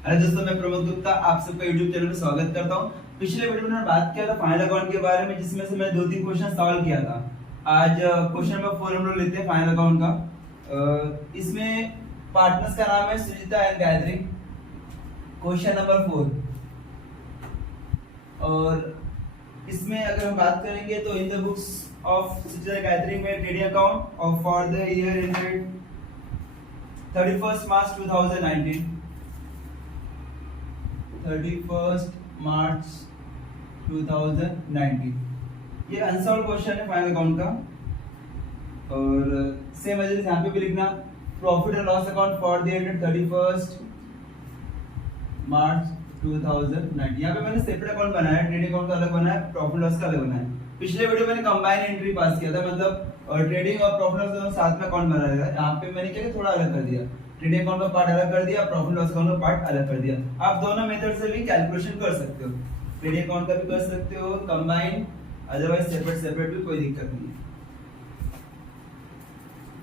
Hello दोस्तों, मैं प्रमोद गुप्ता आप सबका यूट्यूब चैनल में स्वागत करता हूं। पिछले वीडियो में मैंने बात किया था फाइनल अकाउंट के बारे में, जिसमें से मैंने 2-3 क्वेश्चन सॉल्व किया था। आज क्वेश्चन नंबर 4 हम लोग लेते हैं फाइनल अकाउंट का। इसमें पार्टनर्स का नाम है Sujita and Gayatri. Question number 4 और इसमें अगर हम बात करेंगे तो in the books of Sujita Gayatri में trading account of for the year ended 31st March 2019 31st March 2019 ये अनसॉल्व क्वेश्चन है फाइनल अकाउंट का। और सेम एज यहाँ पे भी लिखना profit and loss account for the ended 31st March 2019। यहाँ पे मैंने सेपरेट अकाउंट बनाया है, ट्रेडिंग अकाउंट का अलग बनाया है, प्रॉफिट लॉस का अलग बनाया है। पिछले वीडियो मैंने कंबाइन एंट्री पास किया था, मतलब ट्रेडिंग और प्रॉफिट लॉस दोनों साथ में अकाउंट बना रहा था। यहाँ पे मैंने क्या थोड़ा अलग कर दिया, ट्रेडिंग अकाउंट का पार्ट अलग कर दिया, प्रॉफिट लॉस अकाउंट का पार्ट अलग कर दिया। आप दोनों मेथड से भी कैलकुलेशन कर सकते हो, ट्रेडिंग अकाउंट का भी कर सकते हो कंबाइन, अदरवाइज सेपरेट भी कोई दिक्कत नहीं है।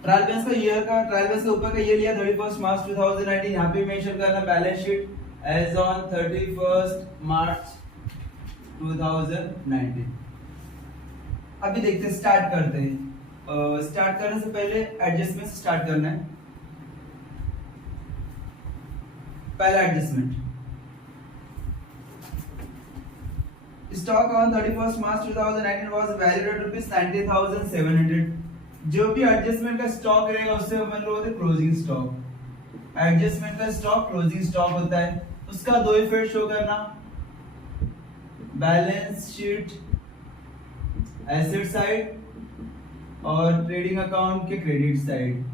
ट्रायल बैलेंस का ईयर का ट्रायल बैलेंस के ऊपर का ईयर लिया 31st मार्च 2019। यहाँ पे मेंशन करना balance sheet as on 31st March 2019। अभी देखते हैं, स्टार्ट करते हैं। स्टार्ट करने से पहले एडजस्टमेंट से स्टार्ट करना है। पहला adjustment, stock on 31st March 2019 was valued at ₹90,700। जो भी एडजस्टमेंट का स्टॉक रहेगा उससे हम लोग होते क्लोजिंग स्टॉक। एडजस्टमेंट का स्टॉक क्लोजिंग स्टॉक होता है, उसका दो इफेक्ट शो करना, बैलेंस शीट एसेट साइड और ट्रेडिंग अकाउंट के क्रेडिट साइड।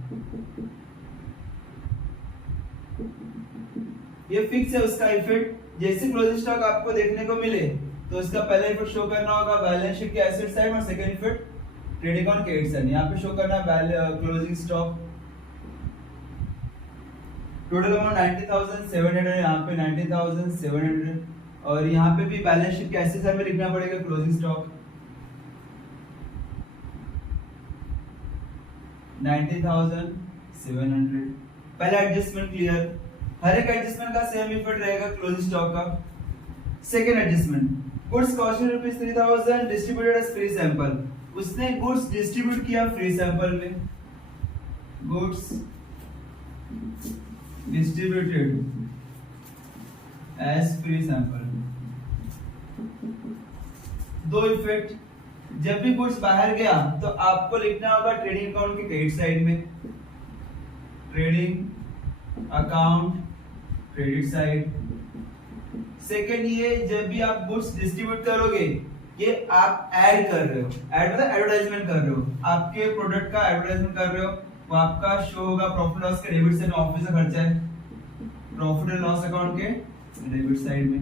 ये फिक्स है उसका इफेक्ट। जैसे क्लोजिंग स्टॉक आपको देखने को मिले तो उसका पहला इफेक्ट शो करना होगा बैलेंस शीट के एसेट साइड और second effect trading account credit side. यहाँ पे शो करना क्लोजिंग स्टॉक। टोटल अमाउंट 90,700 है, यहाँ पे 90,700 और यहाँ पे भी बैलेंस शीट के एसेट साइड में लिखना पड़ेगा क्लोजिंग स्टॉक 90,700। पहला एडजस्टमेंट क्लियर। हर एक एडजस्टमेंट का सेम इफेक्ट रहेगा क्लोजिंग स्टॉक का। Second adjustment, goods costing ₹3,000 distributed as free sample. उसने गुड्स डिस्ट्रीब्यूट किया फ्री सैंपल में, goods distributed as free sample. दो इफेक्ट, जब भी गुड्स बाहर गया तो आपको लिखना होगा ट्रेडिंग अकाउंट के क्रेडिट साइड में, trading account credit side. Second, ये जब भी आप गुड्स डिस्ट्रीब्यूट करोगे, ये आप ऐड कर रहे हो, ऐड मतलब एडवर्टाइजमेंट कर रहे हो, आपके प्रोडक्ट का एडवर्टाइजमेंट कर रहे हो, वो आपका शो होगा प्रॉफिट लॉस के डेबिट साइड में। ऑफिस का खर्चा है, प्रॉफिट एंड लॉस अकाउंट के डेबिट साइड में।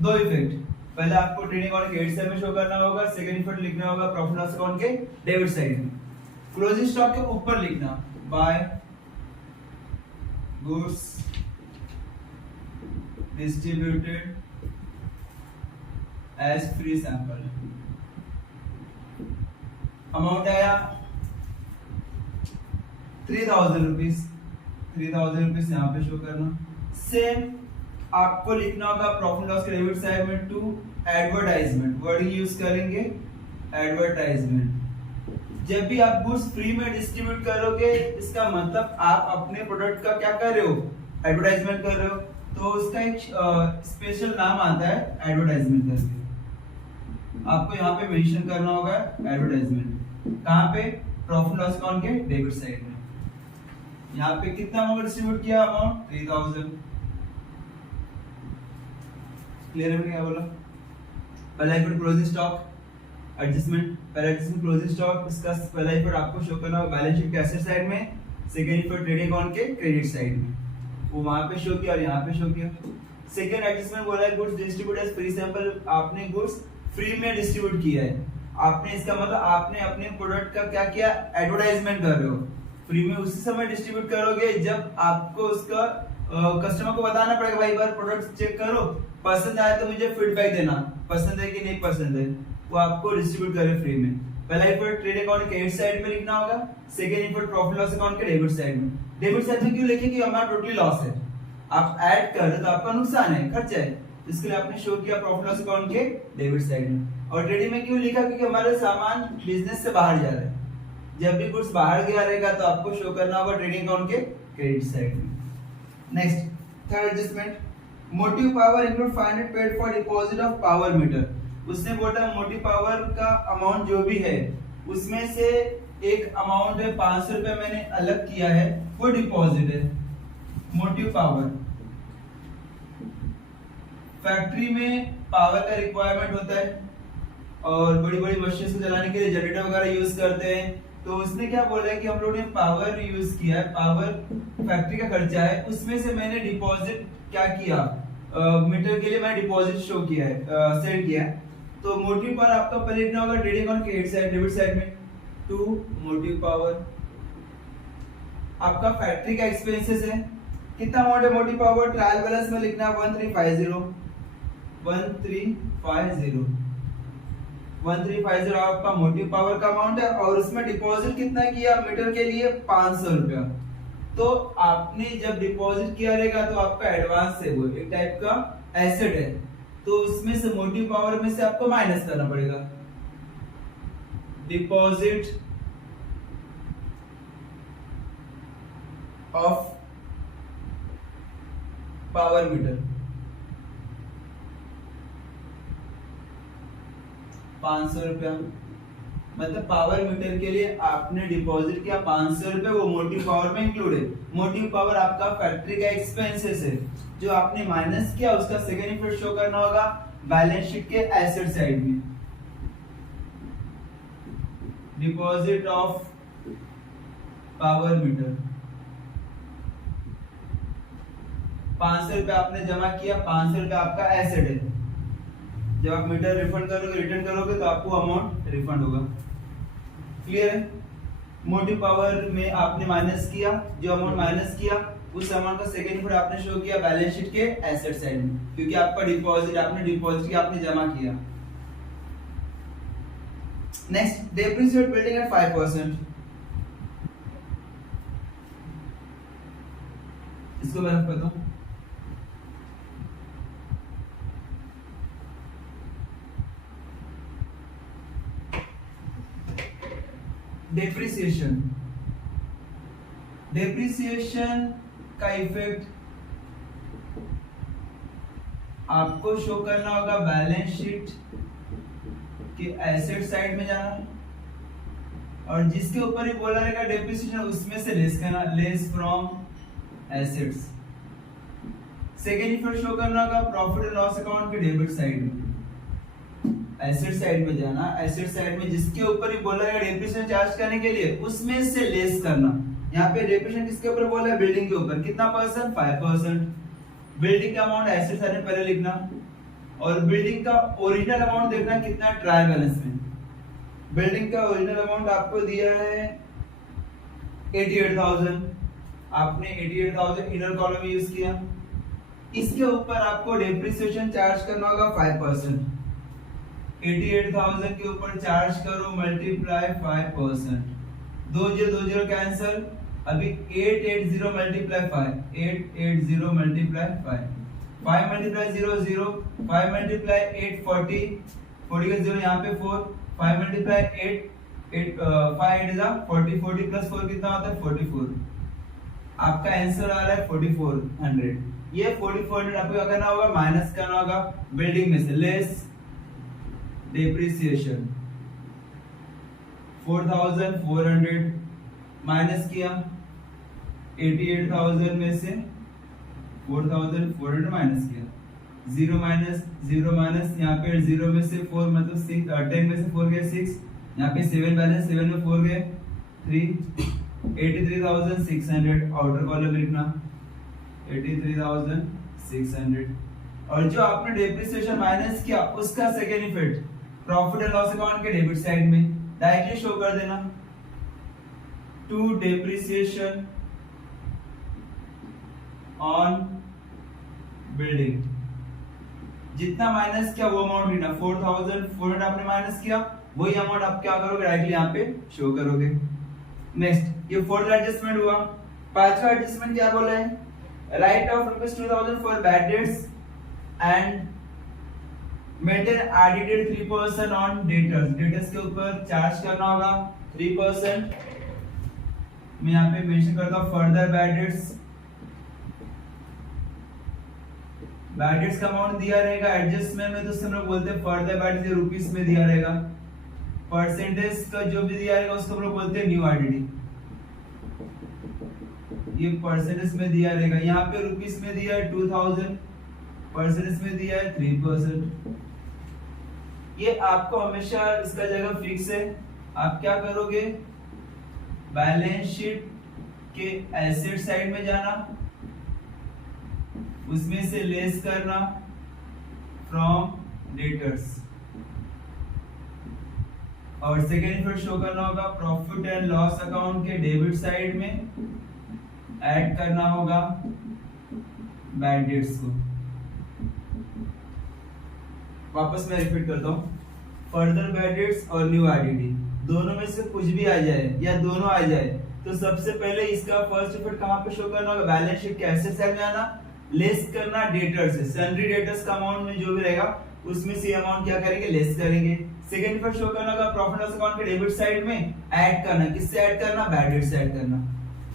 दो इफेक्ट, पहले आपको ट्रेडिंग अकाउंट के क्रेडिट साइड में शो करना होगा, सेकंड इफेक्ट लिखना होगा प्रॉफिट लॉस अकाउंट के डेबिट साइड में। क्लोजिंग स्टॉक के ऊपर लिखना by goods distributed as free sample. Amount आया ₹3,000। ₹3,000 यहाँ पे शो करना। सेम आपको लिखना होगा प्रॉफिट लॉस के डेबिट साइड में टू एडवर्टाइजमेंट, वर्ड यूज करेंगे एडवर्टाइजमेंट। जब भी आप गुड्स फ्री में डिस्ट्रीब्यूट करोगे, इसका मतलब आप अपने प्रोडक्ट का क्या कर रहे हो, एडवर्टाइजमेंट कर रहे हो। तो उसका एक स्पेशल नाम आता है एडवर्टाइजमेंट करके, आपको यहाँ पे मेंशन करना होगा एडवर्टाइजमेंट। कहाँ पे, प्रॉफिट लॉस अकाउंट के डेबिट साइड में। यहाँ पे कितना अमाउंट डिस्ट्रीब्यूट किया, अमाउंट 3,000। क्लियर है क्या बोला? पहला इफेक्ट क्लोजिंग स्टॉक एडजस्टमेंट, पहला एडजस्टमेंट क्लोजिंग स्टॉक, इसका पहला इफेक्ट आपको शो करना होगा बैलेंस शीट के एसेट साइड में, सेकंड इफेक्ट ट्रेडिंग अकाउंट के क्रेडिट साइड में। वो वहां पे शो किया और यहाँ पे शो किया। सेकंड एडजस्टमेंट बोला है goods distribute as free sample. आपने गुड्स फ्री में डिस्ट्रीब्यूट किया है, आपने, इसका मतलब आपने अपने प्रोडक्ट का क्या किया, एडवर्टाइजमेंट कर रहे हो। फ्री में उसी समय डिस्ट्रीब्यूट करोगे जब आपको उसका कस्टमर को बताना पड़ेगा, भाई बार प्रोडक्ट चेक करो, पसंद आए तो मुझे फीडबैक देना, पसंद है कि नहीं पसंद है, वो आपको डिस्ट्रीब्यूट करे फ्री में। पहला इफेक्ट ट्रेड अकाउंट के क्रेडिट साइड में लिखना होगा, second effect profit loss account के डेबिट साइड में। डेबिट साइड में क्यों लिखे कि हमारा टोटली लॉस है, आप ऐड कर रहे हो तो आपका नुकसान है, खर्चा है, इसके लिए आपने शो किया प्रॉफिट लॉस अकाउंट के डेबिट साइड में। और ट्रेडिंग में क्यों लिखा, क्योंकि हमारा सामान बिजनेस से बाहर जा रहा है, जब भी गुड्स बाहर गया रहेगा तो आपको शो करना होगा ट्रेडिंग अकाउंट के क्रेडिट साइड में। Next third adjustment, motive power include 500 paid for deposit of power meter. उसने बोला मोटिव पावर का अमाउंट जो भी है उसमें से एक अमाउंट है 500 रुपए मैंने अलग किया है, वो डिपॉजिट है। मोटिव पावर, फैक्ट्री में पावर का रिक्वायरमेंट होता है और बड़ी बड़ी मशीन को चलाने के लिए जनरेटर वगैरह यूज करते हैं, तो उसने क्या बोला है कि हम लोगों ने पावर यूज किया है, पावर फैक्ट्री का खर्चा है, उसमें से मैंने डिपॉजिट क्या किया, मीटर के लिए मैंने डिपॉजिट शो किया है, सेट किया है। तो मोटिव पावर आपका पहले लिखना होगा trading account credit side debit side में, टू मोटिव पावर। आपका फैक्ट्री का एक्सपेंसेस है, कितना अमाउंट है मोटिव पावर, ट्रायल बैलेंस में लिखना है 1350 आपका मोटिव पावर का अमाउंट है, और उसमें डिपॉजिट कितना किया मीटर के लिए 500 रुपया। तो आपने जब डिपॉजिट किया रहेगा तो आपका एडवांस है, वो एक टाइप का एसेट है, तो उसमें से मोटिव पावर में से आपको माइनस करना पड़ेगा। डिपॉजिट ऑफ पावर मीटर 500 रुपया, मतलब पावर मीटर के लिए आपने डिपॉजिट किया 500 रुपए, वो मोटिव पावर में इंक्लूड है। मोटिव पावर आपका फैक्ट्री का एक्सपेंसेस है जो आपने माइनस किया, उसका सेकेंड इफेक्ट शो करना होगा बैलेंस शीट के एसेट साइड में। डिपॉजिट ऑफ पावर मीटर 500 रुपए आपने जमा किया, 500 रुपए आपका एसेट है, जब आप मीटर रिफंड करोगे रिटर्न करोगे तो आपको अमाउंट रिफंड होगा। क्लियर है? मोटिव पावर में आपने माइनस किया, जो अमाउंट माइनस किया उस अमाउंट का सेकंड इफेक्ट आपने शो किया बैलेंस शीट के एसेट साइड में, क्योंकि आपका डिपॉजिट किया, आपने जमा किया। नेक्स्ट डेप्रिसिएट बिल्डिंग एट 5%, इसको मैं रखता हूं। डेप्रिसिएशन का इफेक्ट आपको शो करना होगा बैलेंस शीट के एसेट साइड में जाना, और जिसके ऊपर ही बोला रहेगा डेप्रिसिएशन उसमें से लेस करना, less from assets. Second effect show करना होगा प्रॉफिट एंड लॉस अकाउंट के डेबिट साइड में, एसेट साइड में जाना, एसेट साइड में जिसके ऊपर ही बोला है डेप्रिसिएशन चार्ज करने के लिए उसमें से लेस करना। यहाँ पे डेप्रिसिएशन किसके ऊपर बोला है, बिल्डिंग के ऊपर, कितना परसेंट, 5%। बिल्डिंग का अमाउंट एसेट साइड में पहले लिखना, और बिल्डिंग का ओरिजिनल अमाउंट देखना कितना ट्रायल बैलेंस में। बिल्डिंग का ओरिजिनल अमाउंट आपको दिया है 88,000, आपने 88,000 इनर कॉलम में यूज किया, इसके ऊपर आपको डेप्रिसिएशन चार्ज करना होगा 5%। 88,000 के ऊपर चार्ज करो मल्टीप्लाई 5%, 2020 कैंसिल, अभी 880 मल्टीप्लाई 5, 880 मल्टीप्लाई 5, 5 मल्टीप्लाई 0 0, 5 मल्टीप्लाई 8 40, 40 का 0 यहाँ पे 4, 5 मल्टीप्लाई 8 5 8 40, 40 प्लस 4 कितना होता है 44। आपका आंसर आ रहा है 4400। ये 4400 आपको क्या करना होगा, माइनस करना होगा बिल्डिंग में से, लेस डेप्रिसिएशन 4400 माइनस किया 88,000 में से 4400 माइनस किया, 0 माइनस यहाँ पे 0 में से 4 मतलब 6, 10 में से 4 गए 6, यहाँ पे 7 बैलेंस, 7 में 4 गए 3, 83,600 आउटर कॉलम लिखना 83,600, और जो आपने डेप्रिसिएशन माइनस किया उसका second effect profit and loss account के डेबिट साइड में डायरेक्टली शो कर देना, टू डेप्रिसिएशन ऑन बिल्डिंग। जितना माइनस किया वो अमाउंट लिखना, 4,400 आपने माइनस किया, वही अमाउंट आप क्या करोगे डायरेक्टली यहाँ पे शो करोगे। नेक्स्ट ये फोर्थ एडजस्टमेंट हुआ। पांचवा एडजस्टमेंट क्या बोला है, write off ₹2000 for bad debts and maintain edited 3% on debtors. Debtors के ऊपर चार्ज करना होगा 3%। मैं यहाँ पे मेंशन करता हूँ further bad debts. Bad dates का अमाउंट दिया रहेगा एडजस्टमेंट में, तो उससे हम लोग बोलते हैं फर्दर बैड डेट्स रुपीस में दिया रहेगा। परसेंटेज का जो भी दिया रहेगा उसको हम लोग बोलते हैं न्यू आईडीडी। ये परसेंटेज में दिया रहेगा, यहाँ पे रुपीस में दिया है 2000, परसेंटेज में दिया है 3%। ये आपको हमेशा इसका जगह फिक्स है। आप क्या करोगे, बैलेंस शीट के एसेट साइड में जाना, उसमें से लेस करना फ्रॉम डेटर्स, और सेकेंड फिर शो करना होगा प्रॉफिट एंड लॉस अकाउंट के डेबिट साइड में ऐड करना होगा बैड डेट्स को। वापस मैं रिपीट करता हूँ, फर्दर बैड डेट्स और न्यू आईडीडी दोनों में से कुछ भी आ जाए या दोनों आ जाए, तो सबसे पहले इसका फर्स्ट इफेक्ट कहाँ पे शो करना होगा, बैलेंस शीट के एसेट साइड में आना, लेस करना डेटर्स से, सैलरी डेटर्स का अमाउंट में जो भी रहेगा उसमें से अमाउंट क्या करेंगे, लेस करेंगे। सेकंड इफेक्ट शो करना होगा प्रॉफिट लॉस अकाउंट के डेबिट साइड में ऐड करना, किससे ऐड करना, बैड डेट से ऐड करना।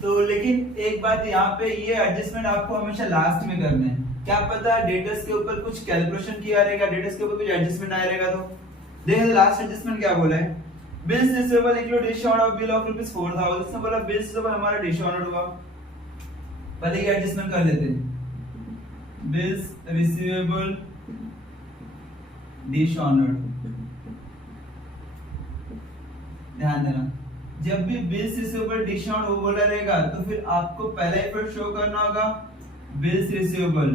तो लेकिन एक बात यहाँ पे, ये एडजस्टमेंट आपको हमेशा लास्ट में करना है। क्या पता डेटर्स के ऊपर कुछ कैलकुलेशन किया रहेगा, डेटर्स के ऊपर कुछ एडजस्टमेंट आया रहेगा, तो देखिए लास्ट एडजस्टमेंट क्या बोला है, bills receivable include discount of bill of ₹4000। इसने बोला बिल्स रिसीवेबल हमारा डिस्काउंट होगा, पहले ये एडजस्टमेंट कर लेते हैं। बिल्स रिसीवेबल डिस्काउंट, ध्यान देना, जब भी बिल्स रिसीवेबल डिस्काउंट हो बोला रहेगा तो फिर आपको पहला इफेक्ट शो करना होगा बिल्स रिसीवेबल,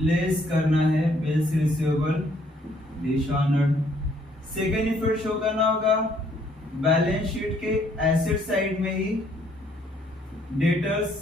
लेस करना है bills receivable discount. Second effect show करना होगा बैलेंस शीट के एसेट साइड में ही debtors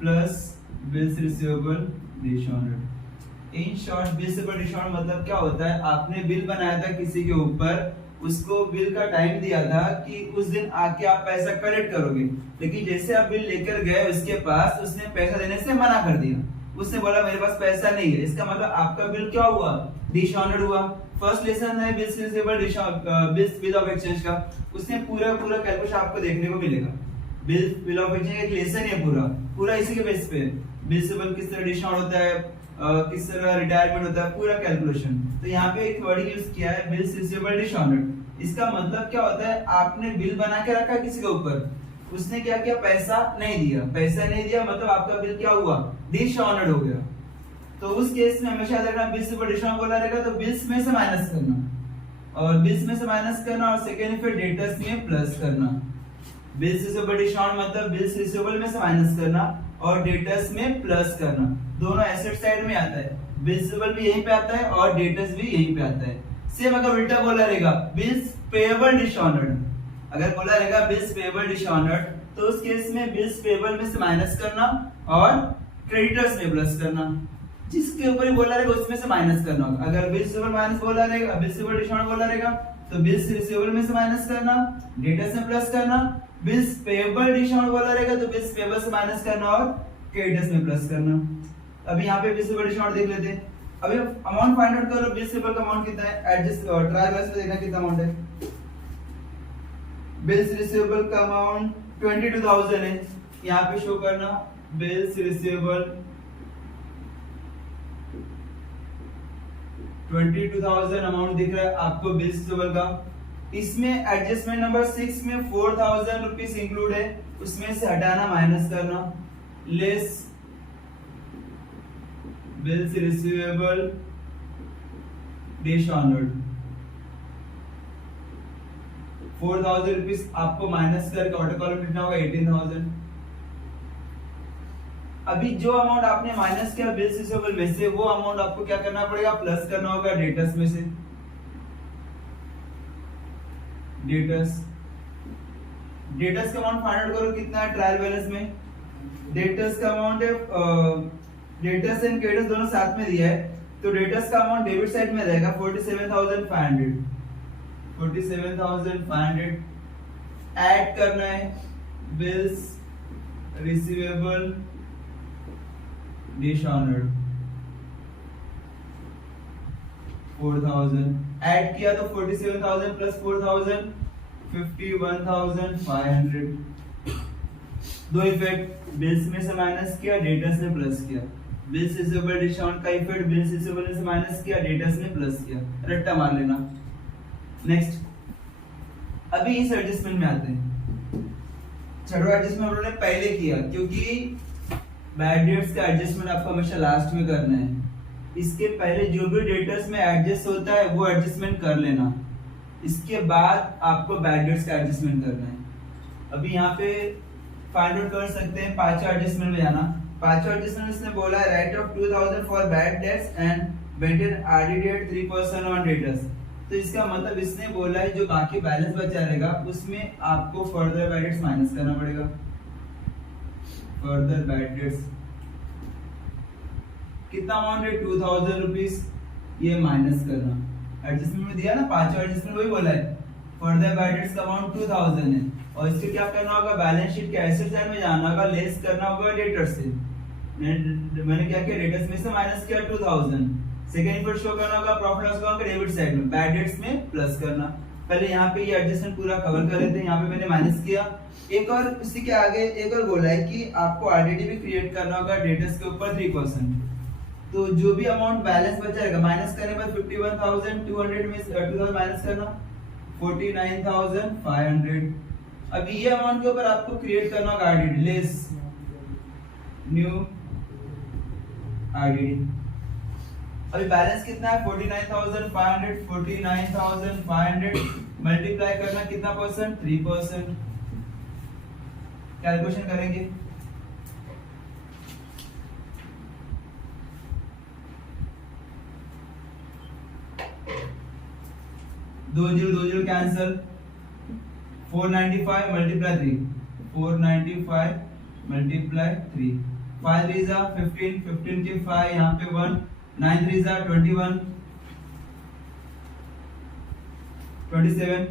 plus bills receivable discount. In short bills receivable discount मतलब क्या होता है, आपने बिल बनाया था किसी के ऊपर, उसको बिल का टाइम दिया था कि उस दिन आके आप पैसा कलेक्ट करोगे, लेकिन जैसे आप बिल लेकर गए उसके पास, उसने पैसा देने से मना कर दिया, उसने बोला मेरे पास पैसा नहीं है। इसका मतलब आपका बिल क्या हुआ, डिसऑनर्ड हुआ। फर्स्ट लेसन है bills receivable bills bill of exchange का, उसने पूरा कैलकुलेशन आपको देखने को मिलेगा। बिल ऑफ एक्सचेंज एक लेसन है पूरा इसी के बेस पे, बिल रिसीवेबल किस तरह डिसऑनर्ड होता है, किस तरह रिटायरमेंट होता है, पूरा कैलकुलेशन। तो यहाँ पे एक वर्ड यूज किया है बिल्स रिसीवेबल डिसऑनर्ड। इसका मतलब क्या होता है, आपने बिल बना के रखा किसी के ऊपर, उसने क्या किया, पैसा नहीं दिया, मतलब आपका बिल क्या हुआ, डिसऑनर्ड हो गया। तो उस केस में हमेशा याद रखना बिल्स रिसीवेबल डिसऑनर्ड बोला रहेगा तो बिल्स में से माइनस करना, और बिल्स में से माइनस करना, और सेकेंड फिर डेटर्स में प्लस करना। बिल्स रिसीवेबल डिसऑनर्ड मतलब बिल्स रिसीवेबल में से माइनस करना और डेटर्स में प्लस करना, दोनों एसेट साइड में आता है। बिल्स रिसीवेबल भी यहीं पे आता है और डेटर्स भी यहीं पे आता है। सेम अगर उल्टा बोला रहेगा बिल्स पेएबल डिसऑनर्ड, अगर बोला रहेगा बिल्स पेएबल डिसऑनर्ड, तो उस केस में बिल्स पेएबल में से माइनस करना और क्रेडिटर्स में प्लस करना, जिसके ऊपर ही बोला रहेगा उसमें से माइनस करना होगा। अगर बिल्स रिसीवेबल माइनस बोला रहेगा, बिल्स रिसीवेबल डिसऑनर्ड बोला रहेगा, तो बिल्स रिसीवेबल में से माइनस करना, डेटर्स में प्लस करना। बिल्स पेएबल डिसऑनर्ड बोला रहेगा तो बिल्स पेएबल से माइनस करना और क्रेडिटर्स में प्लस करना। अभी यहाँ पे बिल्स रिसीवेबल डिसऑनर्ड देख लेते हैं। अभी अमाउंट फाइंड आउट करो, बिल्स रिसीवेबल का अमाउंट कितना है, एडजस्ट ट्रायल बैलेंस में देखना कितना अमाउंट है। बिल्स रिसीवेबल का अमाउंट 22,000 है, यहाँ पे शो करना बिल्स रिसीवेबल 22,000 अमाउंट दिख रहा है आपको बिल्स रिसीवेबल का। इसमें एडजस्टमेंट नंबर 6 में 4,000 रुपीस इंक्लूड है, उसमें से हटाना, माइनस करना, less bills receivable dishonoured. 4,000 rupees आपको माइनस करके ऑटो कॉलम लिखना होगा 18,000। अभी जो अमाउंट आपने माइनस किया बिल्स रिसीवेबल में से, वो अमाउंट आपको क्या करना पड़ेगा, प्लस करना होगा डेटर्स में से। डेटर्स का अमाउंट फाइंड आउट करो कितना है ट्रायल बैलेंस में। डेटर्स का अमाउंट है, डेटर्स एंड क्रेडिटर्स दोनों साथ में दिया है, तो डेटर्स का अमाउंट डेबिट साइड में रहेगा 47,500। 47,500 ऐड करना है बिल्स रिसीवेबल डिसऑनर्ड 4000 ऐड किया तो 47,000 प्लस 4,000 51,500। दो इफेक्ट, बिल्स में से माइनस किया, डेटर्स में प्लस किया। बिल्स रिसीवेबल डिस्काउंट का इफेक्ट, बिल्स रिसीवेबल में से माइनस किया, डेटर्स में प्लस किया, रट्टा मार लेना। नेक्स्ट, अभी इस एडजस्टमेंट में आते हैं। छठवां एडजस्टमेंट हम लोगों ने पहले किया, क्योंकि बैड डेट्स का एडजस्टमेंट आपको हमेशा लास्ट में करना है। इसके पहले जो भी डेटर्स में एडजस्ट होता है वो एडजस्टमेंट कर लेना, इसके बाद आपको बैड डेट्स का एडजस्टमेंट करना है। अभी यहाँ पे फाइंड आउट कर सकते हैं, पांचवा एडजस्टमेंट में जाना। पांचवा एडजस्टमेंट इसने बोला है write off 2000 for bad debts and maintain RD debt 3% on debtors. तो इसका मतलब इसने बोला है जो बाकी बैलेंस बचा रहेगा उसमें आपको फर्दर बैड डेट्स माइनस करना पड़ेगा। फर्दर बैड डेट्स कितना अमाउंट है 2000 रुपीज, ये माइनस करना। एडजस्टमेंट में दिया ना, पांचवा एडजस्टमेंट वही बोला है, फर्दर बैड डेट्स का अमाउंट 2000 है और इसके क्या करना होगा, बैलेंस शीट के एसेट साइड में जाना होगा, लेस करना होगा डेटर्स से। मैंने क्या किया, डेटर्स में से माइनस किया 2000। सेकंड इफेक्ट शो करना होगा प्रॉफिट लॉस अकाउंट के डेबिट साइड में, बैड डेट्स में प्लस करना। पहले यहाँ पे ये एडजस्टमेंट पूरा कवर कर लेते हैं। यहाँ पे मैंने माइनस किया। एक और इसी के आगे एक और बोला है कि आपको आरडीडी भी क्रिएट करना होगा डेटर्स के ऊपर 3%। तो जो भी अमाउंट बैलेंस बचा रहेगा माइनस करने बाद 51,200 में 2000 माइनस करना 49,500। अभी ये अमाउंट के ऊपर आपको क्रिएट करना होगा आरडीडी, लेस न्यू आरडीडी। अभी बैलेंस कितना है 49,500, 49,500 मल्टीप्लाई करना कितना परसेंट, 3%। कैलकुलेशन करेंगे, दो जीरो कैंसल, 495 मल्टीप्लाई 3, 495 मल्टीप्लाई 3, 5 3 जा 15, 15 के 5 यहाँ पे 1, 9 3 जा 21, 27,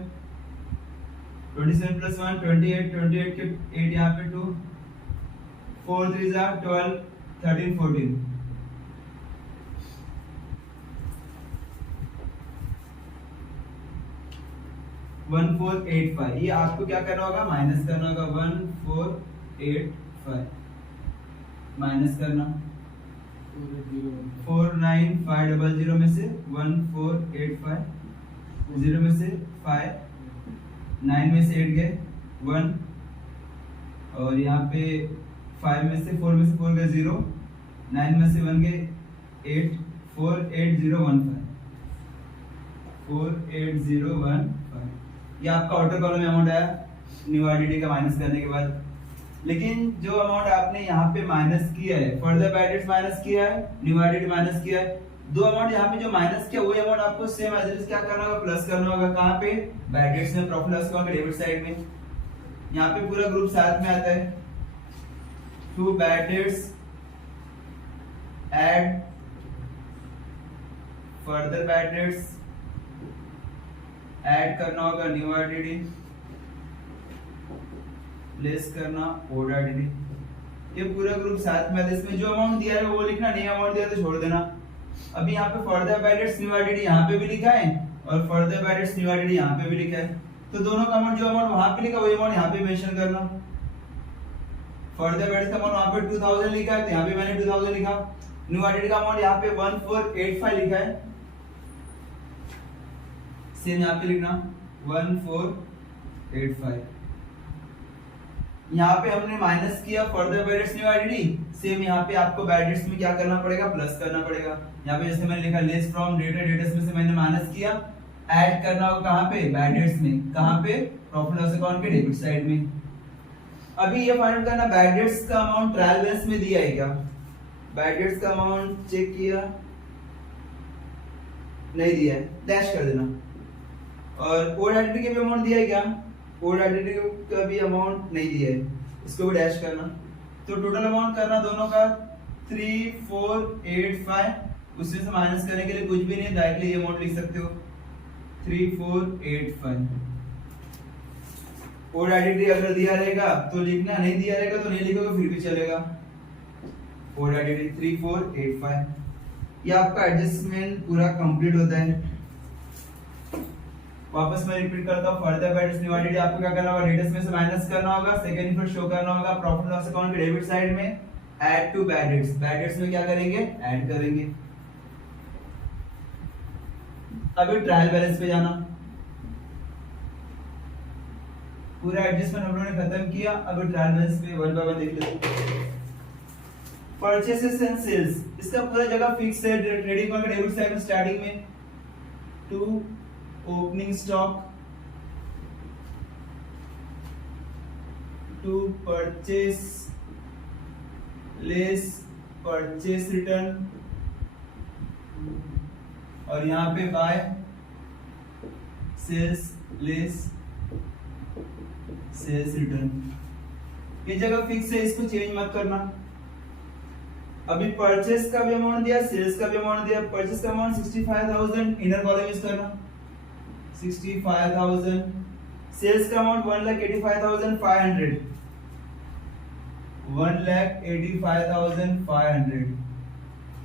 27 प्लस 1 28, 28 के 8 यहाँ पे 2, 4 3 जा 12, 13 14, 1485। ये आपको क्या करना होगा, माइनस करना होगा। 1485 माइनस करना 49500 में से 1485, 0 में से 5, 9 में से 8 गए 1, और यहाँ पे 5 में से 4 गए 0, 9 में से 1 गए 8, 48015, 48015। ये आपका आउटर कॉलम में अमाउंट आया न्यू आरडीडी का माइनस करने के बाद। लेकिन जो अमाउंट आपने यहाँ पे माइनस किया है, फर्दर बैड डेट्स माइनस किया है, न्यू आरडीडी माइनस किया है, दो अमाउंट यहाँ पे जो माइनस किया वही अमाउंट आपको सेम एज इट इज क्या करना होगा, प्लस करना होगा। कहाँ पे, बैड डेट्स में, प्रॉफिट लॉस अकाउंट के डेबिट साइड में। यहाँ पे पूरा ग्रुप साथ में आता है। To bad debts add further bad debts, add करना होगा न्यू आरडीडी, लेस करना ओल्ड आरडीडी। ये पूरा ग्रुप साथ में है। इसमें जो अमाउंट दिया है वो लिखना, नहीं अमाउंट दिया तो छोड़ देना। अभी यहाँ पे further bad dates new RDD यहाँ पे भी लिखा है और further bad dates new RDD यहाँ पे भी लिखा है। तो दोनों का अमाउंट, जो अमाउंट वहां पे लिखा वही अमाउंट यहाँ पे मेंशन करना। फर्दर बैड डेट्स का अमाउंट वहां पे 2000 लिखा है तो यहाँ पे मैंने 2000 लिखा। न्यू आरडीडी का अमाउंट यहाँ पे 1485 लिखा है, सेम यहाँ पे लिखना 1485। यहाँ पे हमने माइनस किया further bad dates new RDD, same यहाँ पे आपको बैड डेट्स में क्या करना पड़ेगा, प्लस करना पड़ेगा। यहाँ पे जैसे मैंने लिखा लेस फ्रॉम डेटर, डेटर्स में से मैंने माइनस किया, ऐड करना होगा कहाँ पे, बैड डेट्स में। कहाँ पे, प्रॉफिट लॉस अकाउंट के डेबिट साइड में। अभी ये फाइंड आउट करना बैड डेट्स का अमाउंट ट्रायल बैलेंस में दिया है क्या। बैड डेट्स का अमाउंट चेक किया, नहीं दिया है, डैश कर देना। और ओल्ड आरडीडी के भी अमाउंट दिया है क्या, ओल्ड आरडीडी का भी अमाउंट नहीं दिया है, इसको भी डैश करना। तो टोटल अमाउंट करना दोनों का 3485, उसमें से माइनस करने के लिए कुछ भी नहीं, डायरेक्टली ये अमाउंट लिख सकते हो 3485। कोड आइडेंटिटी अगर दिया रहेगा तो लिखना, नहीं दिया रहेगा तो नहीं लिखोगे फिर भी चलेगा। Code identity 3485। ये आपका एडजस्टमेंट पूरा कंप्लीट होता है। वापस मैं रिपीट करता हूं, फर्दर बाय न्यू आइडेंटिटी आपको क्या करना होगा, डेट्स में से माइनस करना होगा, सेकंड फिर शो करना होगा प्रॉफिट लॉस अकाउंट के डेबिट साइड में, add to bad debts. Bad debts में क्या करेंगे, ऐड करेंगे। अभी ट्रायल बैलेंस पे जाना, पूरा एडजस्टमेंट हम लोगों ने खत्म किया। अभी ट्रायल बैलेंस पे वन बाय वन देख लेते हैं। परचेसेस एंड सेल्स, इसका पूरा जगह फिक्स है। ट्रेडिंग अकाउंट के डेबिट साइड में स्टार्टिंग में to opening stock, to purchase less purchase return, और यहां पे by sales less sales return. ये जगह फिक्स है, इसको चेंज मत करना। अभी परचेस का भी अमाउंट दिया, सेल्स का भी अमाउंट दिया। परचेस का अमाउंट 65,000 इनर कॉलम यूज करना, 65,000। सेल्स का अमाउंट 1,85,500, 1,85,500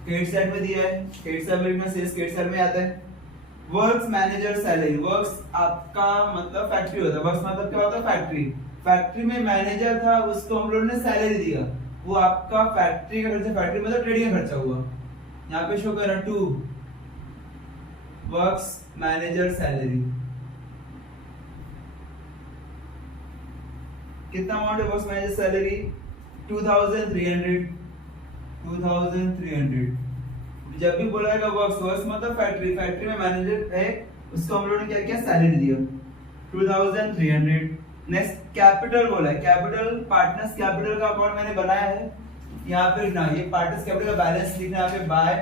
क्रेडिट साइड में दिया है। क्रेडिट साइड में लिखना, सेल्स क्रेडिट साइड में आता है। वर्क्स मैनेजर सैलरी, वर्क्स आपका मतलब फैक्ट्री होता है। वर्क्स मतलब क्या होता है, फैक्ट्री। फैक्ट्री में मैनेजर था, उसको हम लोगों ने सैलरी दिया, वो आपका फैक्ट्री का खर्चा, फैक्ट्री मतलब ट्रेडिंग का खर्चा हुआ। यहाँ पे शो कर रहा टू वर्क्स मैनेजर सैलरी। कितना अमाउंट है वर्क्स मैनेजर सैलरी, 2,300। 2,300। जब भी बोला जाएगा वर्क्स, वर्क्स मतलब फैक्ट्री, फैक्ट्री में मैनेजर है, उसको हम लोगों ने क्या किया, सैलरी दिया 2,300। नेक्स्ट कैपिटल बोला है, कैपिटल पार्टनर्स कैपिटल का अकाउंट मैंने बनाया है। यहाँ पे ना ये पार्टनर्स कैपिटल का बैलेंस लिखना, यहाँ पे by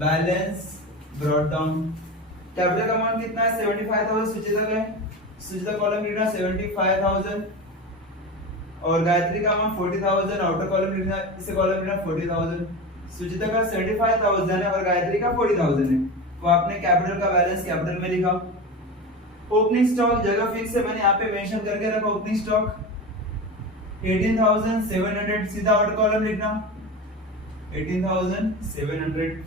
balance brought down. Capital का अमाउंट कितना है, 75,000 सुचिता का है। सुचिता कॉलम लिखना 75,000, और गायत्री का अमाउंट 40,000, आउटर कॉलम लिखना, इसे कॉलम लिखना 40,000। सुचिता का 75,000 है और गायत्री का 40,000 है, तो आपने कैपिटल का बैलेंस कैपिटल में लिखा। ओपनिंग स्टॉक जगह फिक्स है, मैंने यहाँ पे मेंशन करके रखा। ओपनिंग स्टॉक 18,700, सीधा आउटर कॉलम लिखना 18,700।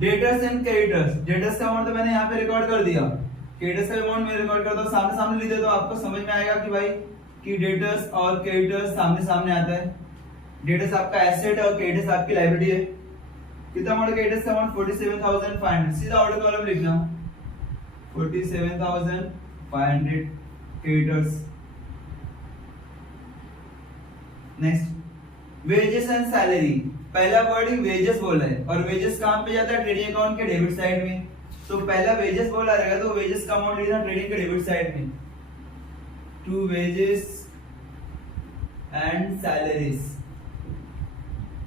डेटर्स एंड क्रेडिटर्स, डेटर्स का अमाउंट तो मैंने यहाँ पे रिकॉर्ड कर दिया, क्रेडिटर्स का अमाउंट मैं रिकॉर्ड करता हूँ, सामने सामने लिख देता हूँ, आपको समझ में आएगा कि भाई कि डेटर्स और क्रेडिटर्स सामने सामने आता है। डेटर्स आपका एसेट है और क्रेडिटर्स आपकी लायबिलिटी है। कितना अमाउंट क्रेडिटर्स का अमाउंट 47,500, सीधा आउटर कॉलम लिखना 47,500 creditors. Next wages and salary, पहला वर्डिंग वेजेस बोला है, और वेजेस कहां पे जाता है, ट्रेडिंग अकाउंट के डेबिट साइड में। तो पहला वेजेस बोला रहेगा तो वेजेस का अमाउंट लिखना ट्रेडिंग के डेबिट साइड में, टू वेजेस एंड सैलरीज।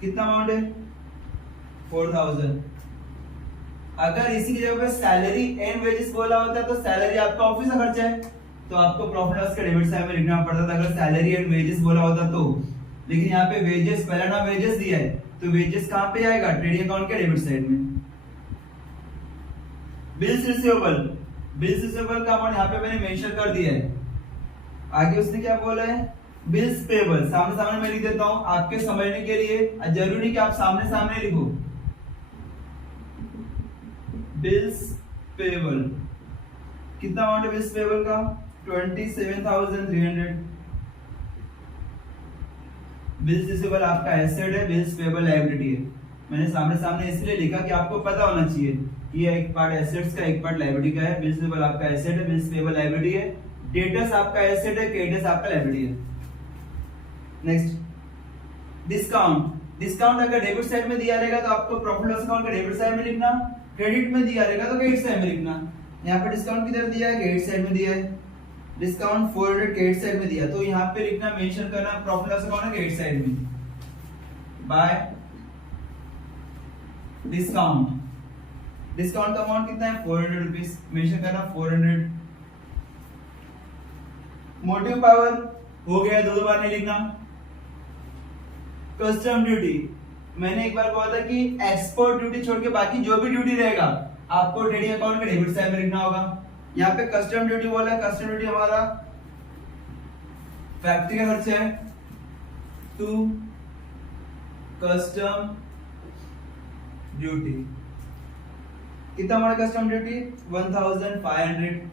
कितना अमाउंट है, 4,000। अगर इसी की जगह पे सैलरी एंड वेजेस बोला होता तो सैलरी आपका ऑफिस का खर्चा है, तो आपको प्रॉफिट लॉस का डेबिट साइड में लिखना पड़ता था अगर सैलरी एंड वेजेस बोला होता तो। लेकिन यहाँ पे वेजेस, पहला नाम वेजेस दिया है, तो वेजेस कहां पे आएगा, ट्रेडिंग अकाउंट के डेबिट साइड में। बिल्स रिसीवेबल, बिल्स रिसीवेबल का अमाउंट यहाँ पे मैंने मेंशन कर दिया है। आगे उसने क्या बोला है, बिल्स पेबल, सामने सामने मैं लिख देता हूं आपके समझने के लिए, जरूरी नहीं कि आप सामने सामने लिखो। बिल्स पेबल, कितना अमाउंट है बिल्स पेबल का, 27,300। बिल्स रिसीवेबल आपका एसेट है, बिल्स पेबल लायबिलिटी है। मैंने सामने सामने इसलिए लिखा कि आपको पता होना चाहिए कि ये एक पार्ट एसेट्स का, एक पार्ट लायबिलिटी का है। बिल्स पेबल आपका एसेट है, बिल्स पेबल लायबिलिटी है। डेटर्स आपका एसेट है, क्रेडिटर्स आपका लायबिलिटी है। नेक्स्ट डिस्काउंट, डिस्काउंट अगर डेबिट साइड में दिया रहेगा तो आपको प्रॉफिट लॉस अकाउंट का डेबिट साइड में लिखना, क्रेडिट में दिया रहेगा तो क्रेडिट साइड में लिखना। यहाँ पे डिस्काउंट किधर दिया है, क्रेडिट साइड में दिया है। डिस्काउंट 400 क्रेडिट साइड में दिया, तो यहाँ पे लिखना, मेंशन करना profit loss account credit side में बाय डिस्काउंट। डिस्काउंट का अमाउंट कितना है, 400 रुपीज, मेंशन करना 400। मोटिव पावर हो गया, दो बार नहीं लिखना। कस्टम ड्यूटी, मैंने एक बार बोला था कि एक्सपोर्ट ड्यूटी छोड़ के बाकी जो भी ड्यूटी रहेगा आपको ट्रेडिंग अकाउंट के डेबिट साइड में लिखना होगा। यहाँ पे कस्टम ड्यूटी बोला है, कस्टम ड्यूटी हमारा फैक्ट्री का खर्चा है, टू कस्टम ड्यूटी कितना हमारा कस्टम ड्यूटी 1500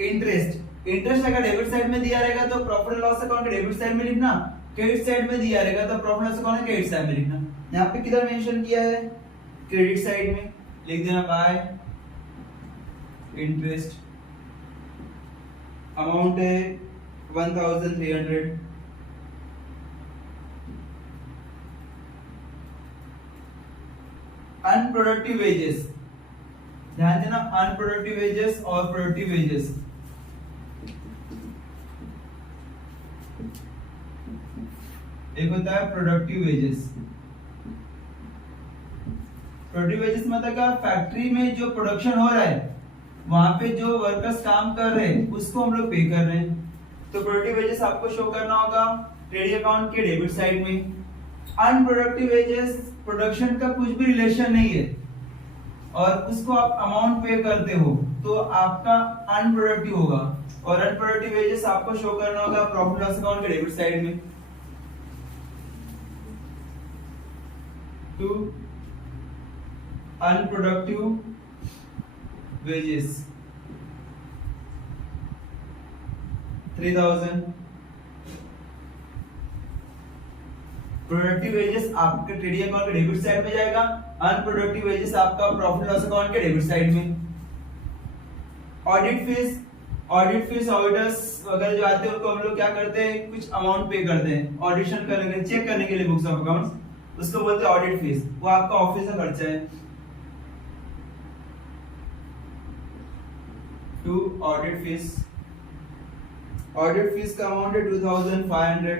इंटरेस्ट अगर डेबिट साइड में दिया रहेगा तो प्रॉफिट लॉस अकाउंट के डेबिट साइड में लिखना, क्रेडिट साइड में दिया रहेगा तो प्रॉफिट लॉस अकाउंट के क्रेडिट साइड में लिखना। यहाँ पे किधर मेंशन किया है, क्रेडिट साइड में लिख देना बाय इंटरेस्ट, अमाउंट है 1300। अनप्रोडक्टिव वेजेस, ध्यान देना, अनप्रोडक्टिव वेजेस और प्रोडक्टिव वेजेस। एक होता है प्रोडक्टिव वेजेस। प्रोडक्टिव वेजेस मतलब क्या, फैक्ट्री में जो प्रोडक्शन हो रहा है वहां पे जो वर्कर्स काम कर रहे हैं उसको हम लोग पे कर रहे हैं, तो प्रोडक्टिव वेजेस आपको शो करना होगा ट्रेडिंग अकाउंट के डेबिट साइड में। अनप्रोडक्टिव वेजेस प्रोडक्शन का कुछ भी रिलेशन नहीं है और उसको आप अमाउंट पे करते हो तो आपका अनप्रोडक्टिव होगा, और अनप्रोडक्टिव वेजेस आपको शो करना होगा प्रॉफिट लॉस अकाउंट के डेबिट साइड में। Two unproductive wages 3000। Productive wages आपके ट्रेडिंग अकाउंट के डेबिट साइड में जाएगा, अनप्रोडक्टिव वेजेस आपका प्रॉफिट लॉस अकाउंट के डेबिट साइड में। ऑडिट फीस ऑडिटर्स वगैरह जो आते हैं उनको हम लोग क्या करते हैं, कुछ अमाउंट पे करते हैं ऑडिशन करने के लिए, चेक करने के लिए बुक्स ऑफ अकाउंट्स, उसको बोलते हैं ऑडिट फीस, वो आपका ऑफिस का खर्चा है। टू ऑडिट फीस का अमाउंट है 2500।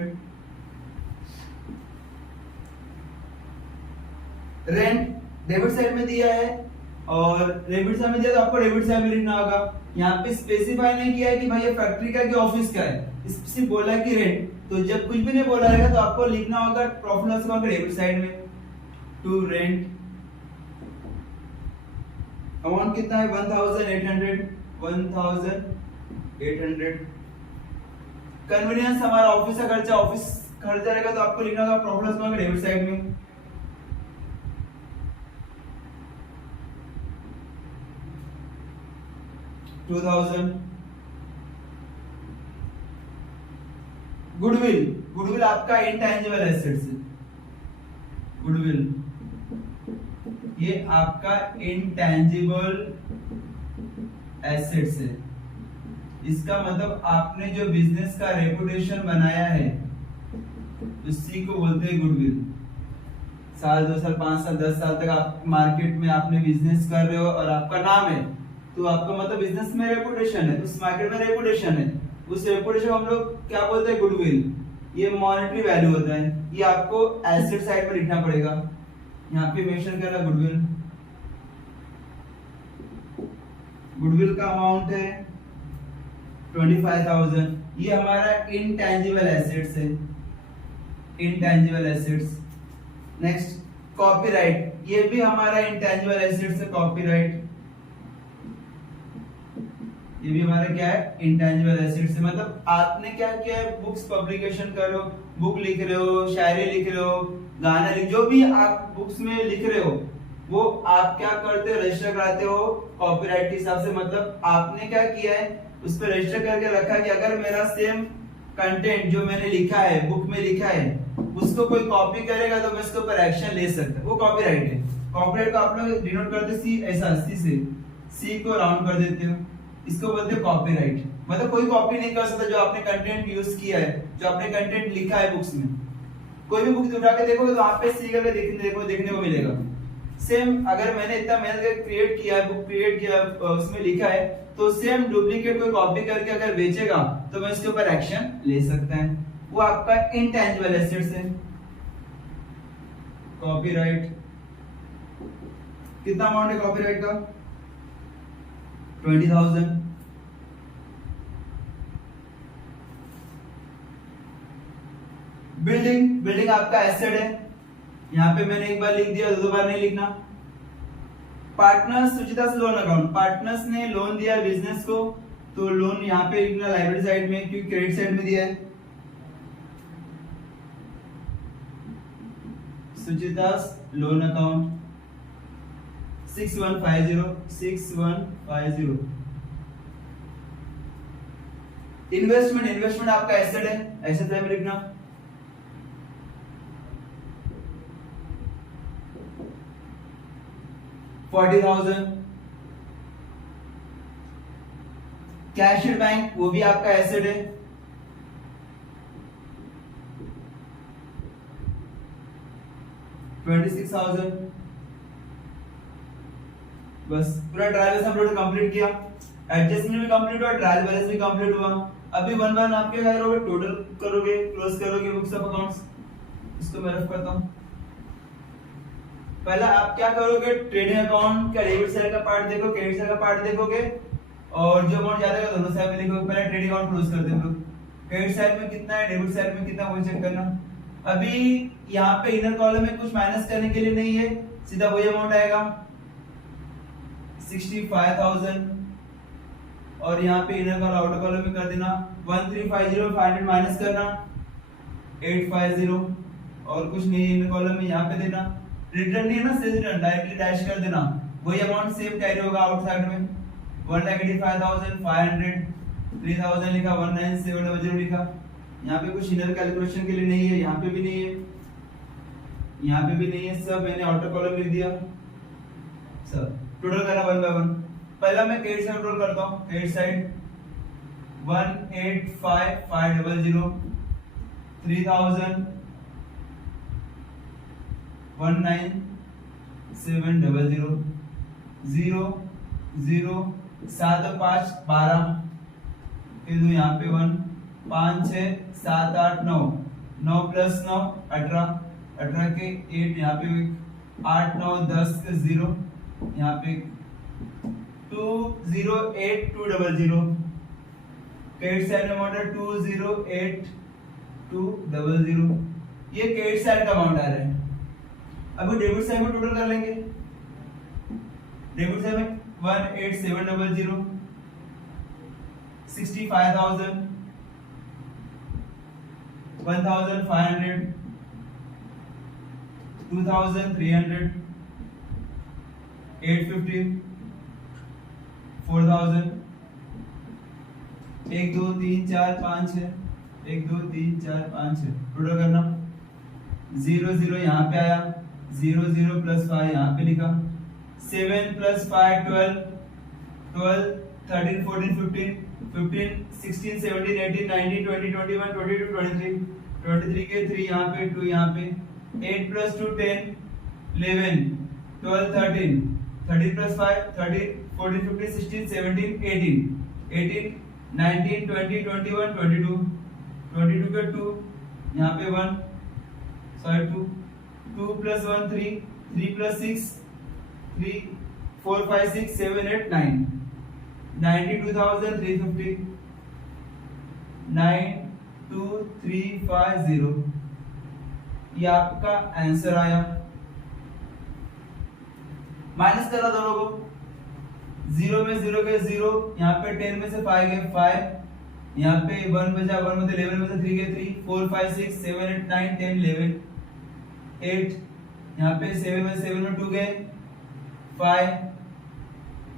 रेंट डेबिट साइड में दिया है और डेबिट साइड में दिया तो आपको डेबिट साइड में लिखना होगा। यहाँ पे स्पेसिफाई नहीं किया है कि भाई ये फैक्ट्री का कि ऑफिस का है, सिर्फ बोला है कि रेंट, तो जब कुछ भी नहीं बोला रहेगा तो आपको लिखना होगा प्रॉफिट लॉस अकाउंट के डेबिट साइड में। टू रेंट अमाउंट कितना है 1800। कन्वीनियंस हमारा ऑफिस का खर्चा, ऑफिस खर्चा रहेगा तो आपको लिखना होगा प्रॉफिट लॉस अकाउंट के डेबिट साइड में। गुडविल आपका इंटेंजिबल एसेट्स है, गुडविल ये आपका इंटेंजिबल एसेट्स है। इसका मतलब आपने जो बिजनेस का रेपुटेशन बनाया है उसी को बोलते हैं गुडविल। साल 2 साल 5 साल 10 साल तक आप मार्केट में आपने बिजनेस कर रहे हो और आपका नाम है, तो आपका मतलब बिजनेस में रेपुटेशन है, उस मार्केट में रेपुटेशन है, उस रेपुटेशन को हम लोग क्या बोलते हैं, गुडविल। ये मॉनेटरी वैल्यू होता है, ये आपको एसेट साइड में लिखना पड़ेगा। यहाँ पे मेंशन कर रहा गुडविल। गुडविल का अमाउंट है 25,000। ये हमारा इंटेंजिबल एसेट्स है, इंटेंजिबल एसेट्स। नेक्स्ट कॉपीराइट, ये भी हमारा इंटेंजिबल एसेट्स है, कॉपीराइट ये भी हमारा क्या है, इंटेंजिबल एसेट्स है। मतलब आपने क्या किया है, बुक्स पब्लिकेशन कर रहे हो, बुक लिख रहे हो, शायरी लिख रहे हो, गाना लिख, जो भी आप बुक्स में लिख रहे हो वो आप क्या करते हो, रजिस्टर कराते हो कॉपीराइट के हिसाब से। मतलब आपने क्या किया है, उस पर रजिस्टर करके रखा कि अगर मेरा सेम कंटेंट जो मैंने लिखा है, बुक में लिखा है, उसको कोई कॉपी करेगा तो मैं उसके ऊपर एक्शन ले सकता हूं, वो कॉपीराइट है। कॉपीराइट को आप लोग डिनोट करते सी, ऐसा सी से, सी को राउंड कर देते हो, इसको बोलते हैं कॉपीराइट। मतलब कोई कॉपी नहीं कर सकता जो आपने कंटेंट यूज किया है, जो आपने कंटेंट लिखा है बुक्स में। कोई भी बुक उठा के देखोगे तो वहां पे सी करके देखने को मिलेगा। सेम अगर मैंने इतना मेहनत करके क्रिएट किया है, बुक क्रिएट किया, उसमें लिखा है, तो सेम डुप्लीकेट कोई कॉपी करके अगर बेचेगा तो मैं इसके ऊपर एक्शन ले सकता है। वो आपका इंटेंजिबल एसेट्स है, कॉपीराइट। कितना अमाउंट है कॉपीराइट का, 20,000। बिल्डिंग आपका एसेट है, यहाँ पे मैंने एक बार लिख दिया, दो बार नहीं लिखना। पार्टनर्स सुचिता लोन अकाउंट, पार्टनर्स ने लोन दिया बिजनेस को, तो लोन यहाँ पे लिखना लायबिलिटी साइड में, क्योंकि क्रेडिट साइड में दिया है। सुचिता लोन अकाउंट 6150। इन्वेस्टमेंट आपका एसेट है, एसेट में लिखना। $40,000। कैश एट बैंक वो भी आपका एसेट है, $26,000। बस पूरा ट्रायल बैलेंस अपलोड कंप्लीट किया, एडजस्टमेंट भी कंप्लीट हुआ, ट्रायल बैलेंस भी कंप्लीट हुआ। अभी वन बाय वन आप क्या करोगे, टोटल करोगे, क्लोज करोगे बुक्स ऑफ अकाउंट्स। इसको मैं रफ करता हूं। पहला आप क्या करोगे, ट्रेडिंग अकाउंट का डेबिट साइड का पार्ट देखो, क्रेडिट साइड का पार्ट देखोगे, और जो अमाउंट ज्यादा है दोनों साइड में लिखोगे। पहले ट्रेडिंग अकाउंट क्लोज करते हैं हम लोग। क्रेडिट साइड में कितना है, डेबिट साइड में कितना, वो चेक करना। अभी यहाँ पे इनर कॉलम में कुछ माइनस करने के लिए नहीं है, सीधा वही अमाउंट आएगा 65,000। और यहाँ पे इनर कॉलम आउटर कॉलम में कर देना 1350, 500 माइनस करना 850, और कुछ नहीं इनर कॉलम में यहाँ पे देना। रिटर्न नहीं है ना, सेल्स रिटर्न डायरेक्टली डैश कर देना, वही अमाउंट सेम कैरी होगा आउटसाइड में। 1,85,500, 3,000 लिखा, 19,700 लिखा। यहाँ पे कुछ इनर कैलकुलेशन के लिए नहीं है, यहाँ पे भी नहीं है, यहाँ पे भी नहीं है, सब मैंने आउटर कॉलम लिख दिया। सब टोटल करना वन बाय वन। पहला मैं क्रेडिट साइड टोटल करता हूँ। क्रेडिट साइड 185,500, 3,000, 19,700, 0 0 7 और 5 12, फिर दो यहाँ पे 1 5 6 7 8 9, 9 प्लस 9 18, 18 के 8 यहाँ पे 8 9 10 के 0, यहाँ पे 208,200। क्रेडिट साइड में अमाउंट है 208,200। ये क्रेडिट साइड का अमाउंट आ रहा है। अभी डेबिट साइड में टोटल कर लेंगे। डेबिट साइड में 18700, 65,000, 1,500, 2,300, 850, 4,000, 1 2 3 4 5 6, 1 2 3 4 5 6 टोटल करना। 0 0 यहाँ पे आया, 0 0 प्लस 5 यहाँ पे लिखा, 7 प्लस 5 12, 12 13 14 15 15 16 17 18 19 20 21 22 23, 23 के 3 यहाँ पे 2 यहाँ पे, 8 प्लस 2 10 11 12 13 13 प्लस 5 13 14 15 16 17 18 18 19 20 21 22 22 के 2 यहाँ पे 1 सॉरी 2 2 प्लस 1 3 3 प्लस 6 3 4 5 6 7 8 9 92,350, 92350। ये आपका आंसर आया। माइनस करना दोनों को, 0 में 0 के 0, यहाँ पे 10 में से 5 गए 5, यहाँ पे 1 बचा, 1 में से 11 में से 3 के 3, 4 5 6 7 8 9 10 11 8, यहाँ पे 7 में 7 में 2 गए 5,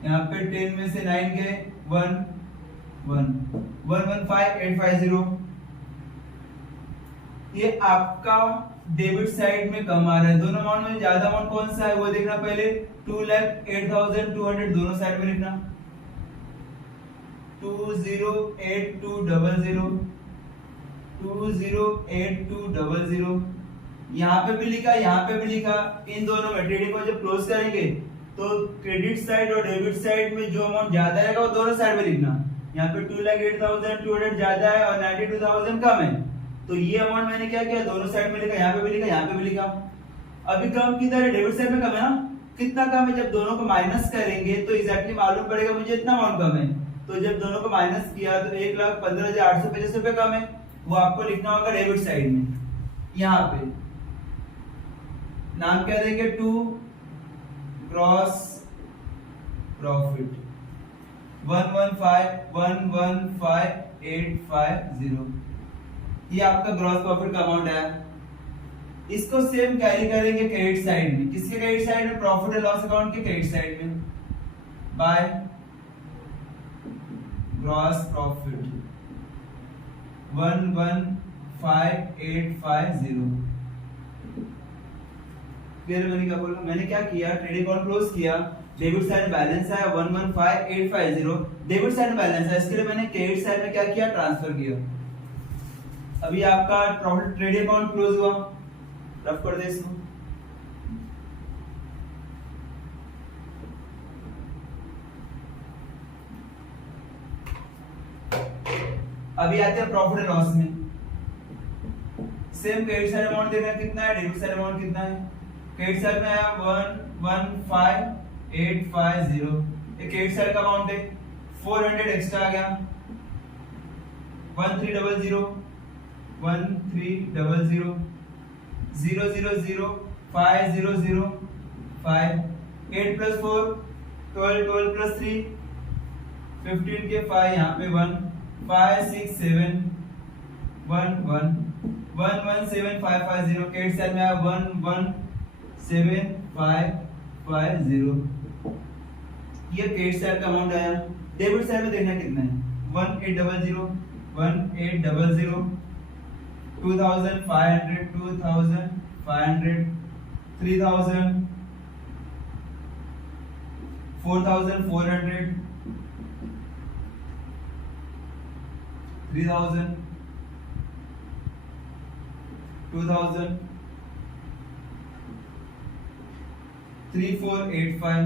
यहाँ पे 10 में से 9 गए 1 1 115,850। ये आपका डेबिट साइड में कम आ रहा है। दोनों अमाउंट में ज्यादा अमाउंट कौन सा है वो देखना पहले। 2,08,200 दोनों साइड में लिखना, 208,200, 208,200। यहाँ पे भी लिखा, यहाँ पे भी लिखा। इन दोनों में ट्रेडिंग को जब क्लोज करेंगे तो क्रेडिट साइड और डेबिट साइड में जो अमाउंट ज्यादा आएगा वो दोनों साइड में लिखना। यहाँ पे 2,08,200 ज्यादा है और 92,000 कम है, तो ये अमाउंट मैंने क्या किया, दोनों साइड में लिखा, यहाँ पे भी लिखा, यहाँ पे भी लिखा। अभी कम किधर है, डेबिट साइड में कम है ना। कितना कम है, जब दोनों को माइनस करेंगे तो एग्जैक्टली मालूम पड़ेगा मुझे इतना अमाउंट कम है। तो जब दोनों को माइनस किया तो 1,15,850 रुपए कम है, वो आपको लिखना होगा डेबिट साइड में। यहाँ पे नाम क्या देंगे, टू ग्रॉस प्रॉफिट 115,115,850, ये आपका ग्रॉस प्रॉफिट का अमाउंट है। इसको सेम कैरी करेंगे क्रेडिट साइड में, किसके क्रेडिट साइड में, प्रॉफिट एंड लॉस अकाउंट के क्रेडिट साइड में, बाय ग्रॉस प्रॉफिट 115,850। क्लियर? मैंने क्या बोला, मैंने क्या किया, ट्रेडिंग अकाउंट क्लोज किया, डेबिट साइड बैलेंस है 115,850, डेबिट साइड बैलेंस है, इसके लिए मैंने क्रेडिट साइड में क्या किया, ट्रांसफर किया। अभी आपका प्रॉफिट ट्रेडिंग अकाउंट क्लोज हुआ, रफ कर दे इसको। अभी आते हैं प्रॉफिट एंड लॉस में। सेम क्रेडिट साइड अमाउंट देखना कितना है, डेबिट साइड अमाउंट कितना है। क्रेडिट साइड में आया 115,850, ये क्रेडिट साइड का अमाउंट है। 400 एक्स्ट्रा आ गया, 1300 1300 000 500 5 8 plus 4 12 12 plus 3 15 के 5 यहाँ पे 1 5 6 7 1 1 117,550, क्रेडिट साइड में आया 117,550, ये क्रेडिट साइड का अमाउंट आया। डेबिट साइड में देखना कितना है, 1800 1800 2,500 2,500 3,000 4,400 3,000 2,000 3,485,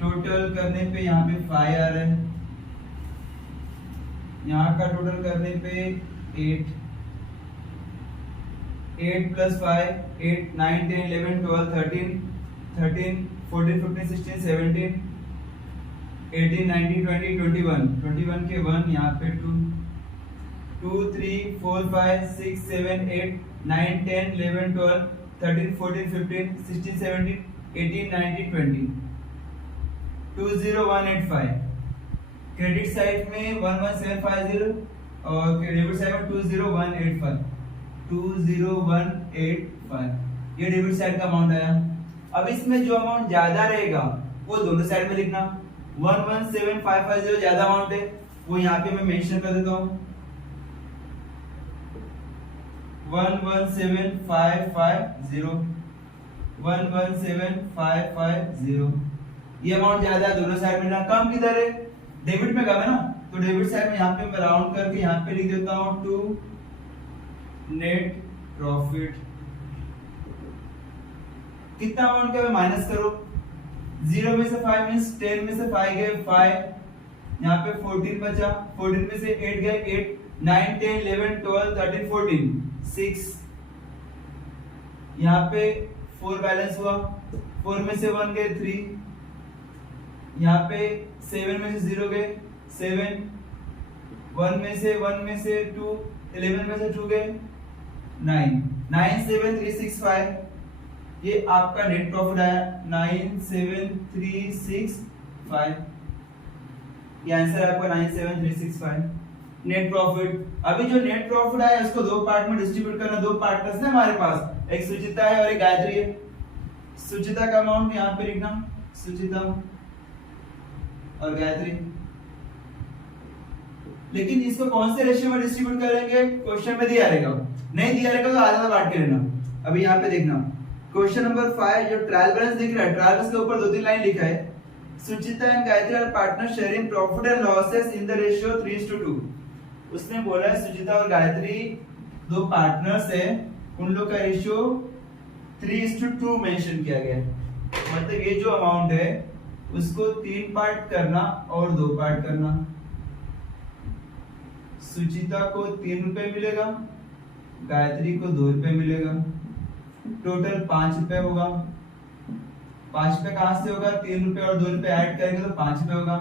टोटल करने पे यहाँ पे 5 आ रहा है, यहाँ का टोटल करने पे 8 8 plus 5 8 9 10 11 12 13 13 14 15 16 17 18 19 20 21 21 के 1 यहाँ पे 2 2 3 4 5 6 7 8 9 10 11 12 13 14 15 16 17 18 19 20 20185, क्रेडिट साइड में 11750 और डेबिट साइड में 20185 20185, ये डेबिट साइड का अमाउंट आया। अब इसमें जो अमाउंट ज्यादा रहेगा वो दोनों साइड में लिखना। 117,550 ज्यादा अमाउंट है, वो यहाँ पे मैं मेंशन कर देता हूँ 117,550 117,550, ये अमाउंट ज्यादा है दोनों साइड में ना। कम किधर है, डेबिट में कम है ना, तो डेबिट साइड में यहाँ पे मैं राउंड करके यहाँ पे लिख देता हूँ टू नेट प्रॉफिट। कितना अमाउंट का माइनस करो, 0 में से 5 मींस 10 में से 5 गए 5, यहाँ पे 14 बचा, 14 में से 8 गए 8 9 10 11 12 13 14 6, यहाँ पे 4 बैलेंस हुआ, 4 में से 1 गए 3, यहाँ पे 7 में से 0 गए 7, 1 में से 2, 11 में से 2 गए 9 97365, ये आपका नेट प्रॉफिट आया 97365, ये आंसर है आपका 97365 नेट प्रॉफिट। अभी जो नेट प्रॉफिट आया उसको दो पार्ट में डिस्ट्रीब्यूट करना, दो पार्टनर्स है हमारे पास, एक सुचिता है और एक गायत्री है। सुचिता का अमाउंट यहाँ पे लिखना, सुचिता और गायत्री, लेकिन इसको कौन से रेशियो में डिस्ट्रीब्यूट करेंगे, क्वेश्चन में दिया रहेगा, नहीं दिया रहेगा तो आधा बांट के लेना। अभी यहाँ पे देखना क्वेश्चन नंबर 5 जो ट्रायल बैलेंस दिख रहा है, ट्रायल बैलेंस के ऊपर 2-3 लाइन लिखा है, Suchita and Gayatri are partner sharing profit and losses in the ratio 3:2। उसने बोला है सुचिता और गायत्री दो पार्टनर्स है, उन लोग का रेशियो 3:2 मेंशन किया गया है, मतलब ये जो अमाउंट है उसको 3 पार्ट करना और 2 पार्ट करना। सुचिता को 3 रुपए मिलेगा, गायत्री को 2 रुपए मिलेगा, टोटल 5 रुपए होगा। 5 रुपए कहां से होगा, 3 रुपए और 2 रुपए ऐड करेंगे तो 5 रुपए होगा,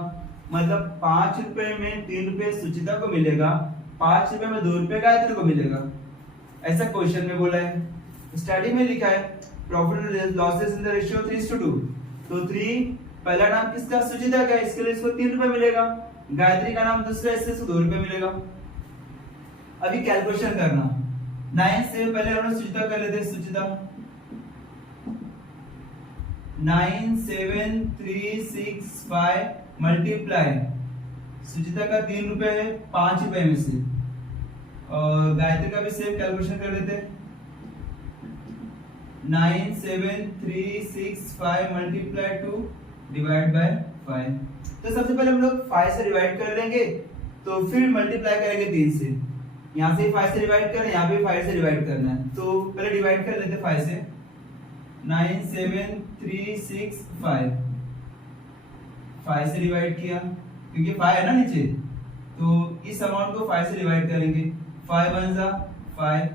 मतलब 5 रुपए में 3 रुपए सुचिता को मिलेगा, 5 रुपए में 2 रुपए गायत्री को मिलेगा। ऐसा क्वेश्चन में बोला है, स्टडी में लिखा है profit and losses in the ratio 3:2। तो 3 पहला नाम किसका, सुचिता का, इसके लिए इसको 3 रुपए मिलेगा। गायत्री का नाम दूसरा, इससे इसको 2 रुपए मिलेगा। अभी कैलकुलेशन करना, 9 से पहले हम लोग सुचिता कर लेते हैं। सुचिता 9 7 3 6 5 मल्टीप्लाई, सुचिता का 3 रुपए है 5 रुपए में से, और गायत्री का भी सेम कैलकुलेशन कर लेते हैं। 9 7 3 6 5 मल्टीप्लाई 2 डिवाइड बाय 5। तो सबसे पहले हम लोग 5 से डिवाइड कर लेंगे, तो फिर मल्टीप्लाई करेंगे 3 से। यहाँ से 5 से डिवाइड करें, यहाँ पे 5 से डिवाइड करना है, तो पहले डिवाइड कर लेते 5 से। 9 7 3 6 5, 5 से डिवाइड किया क्योंकि 5 है ना नीचे, तो इस अमाउंट को 5 से डिवाइड करेंगे। 5 1 जा 5,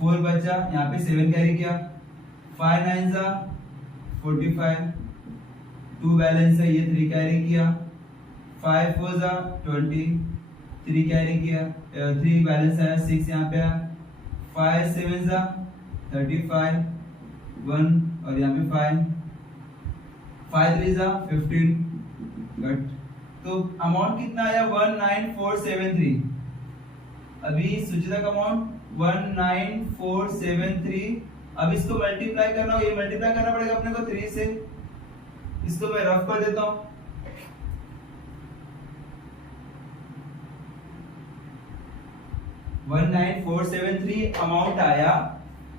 4 बचा, यहाँ पे 7 कैरी किया, 5 9 जा 45, 2 बैलेंस है, ये 3 कैरी किया, 5 4 जा 20, 3 कैरी किया, 3 बैलेंस है, 6 यहाँ पे है, 5 7 जा 35, 1 और यहाँ पे 5, 5 3 जा 15 कट। तो अमाउंट कितना आया 19473। अभी सुचिता का अमाउंट 19473। अब इसको मल्टीप्लाई करना हो, ये मल्टीप्लाई करना पड़ेगा अपने को 3 से, इसको मैं रफ कर देता हूं। 19473 अमाउंट आया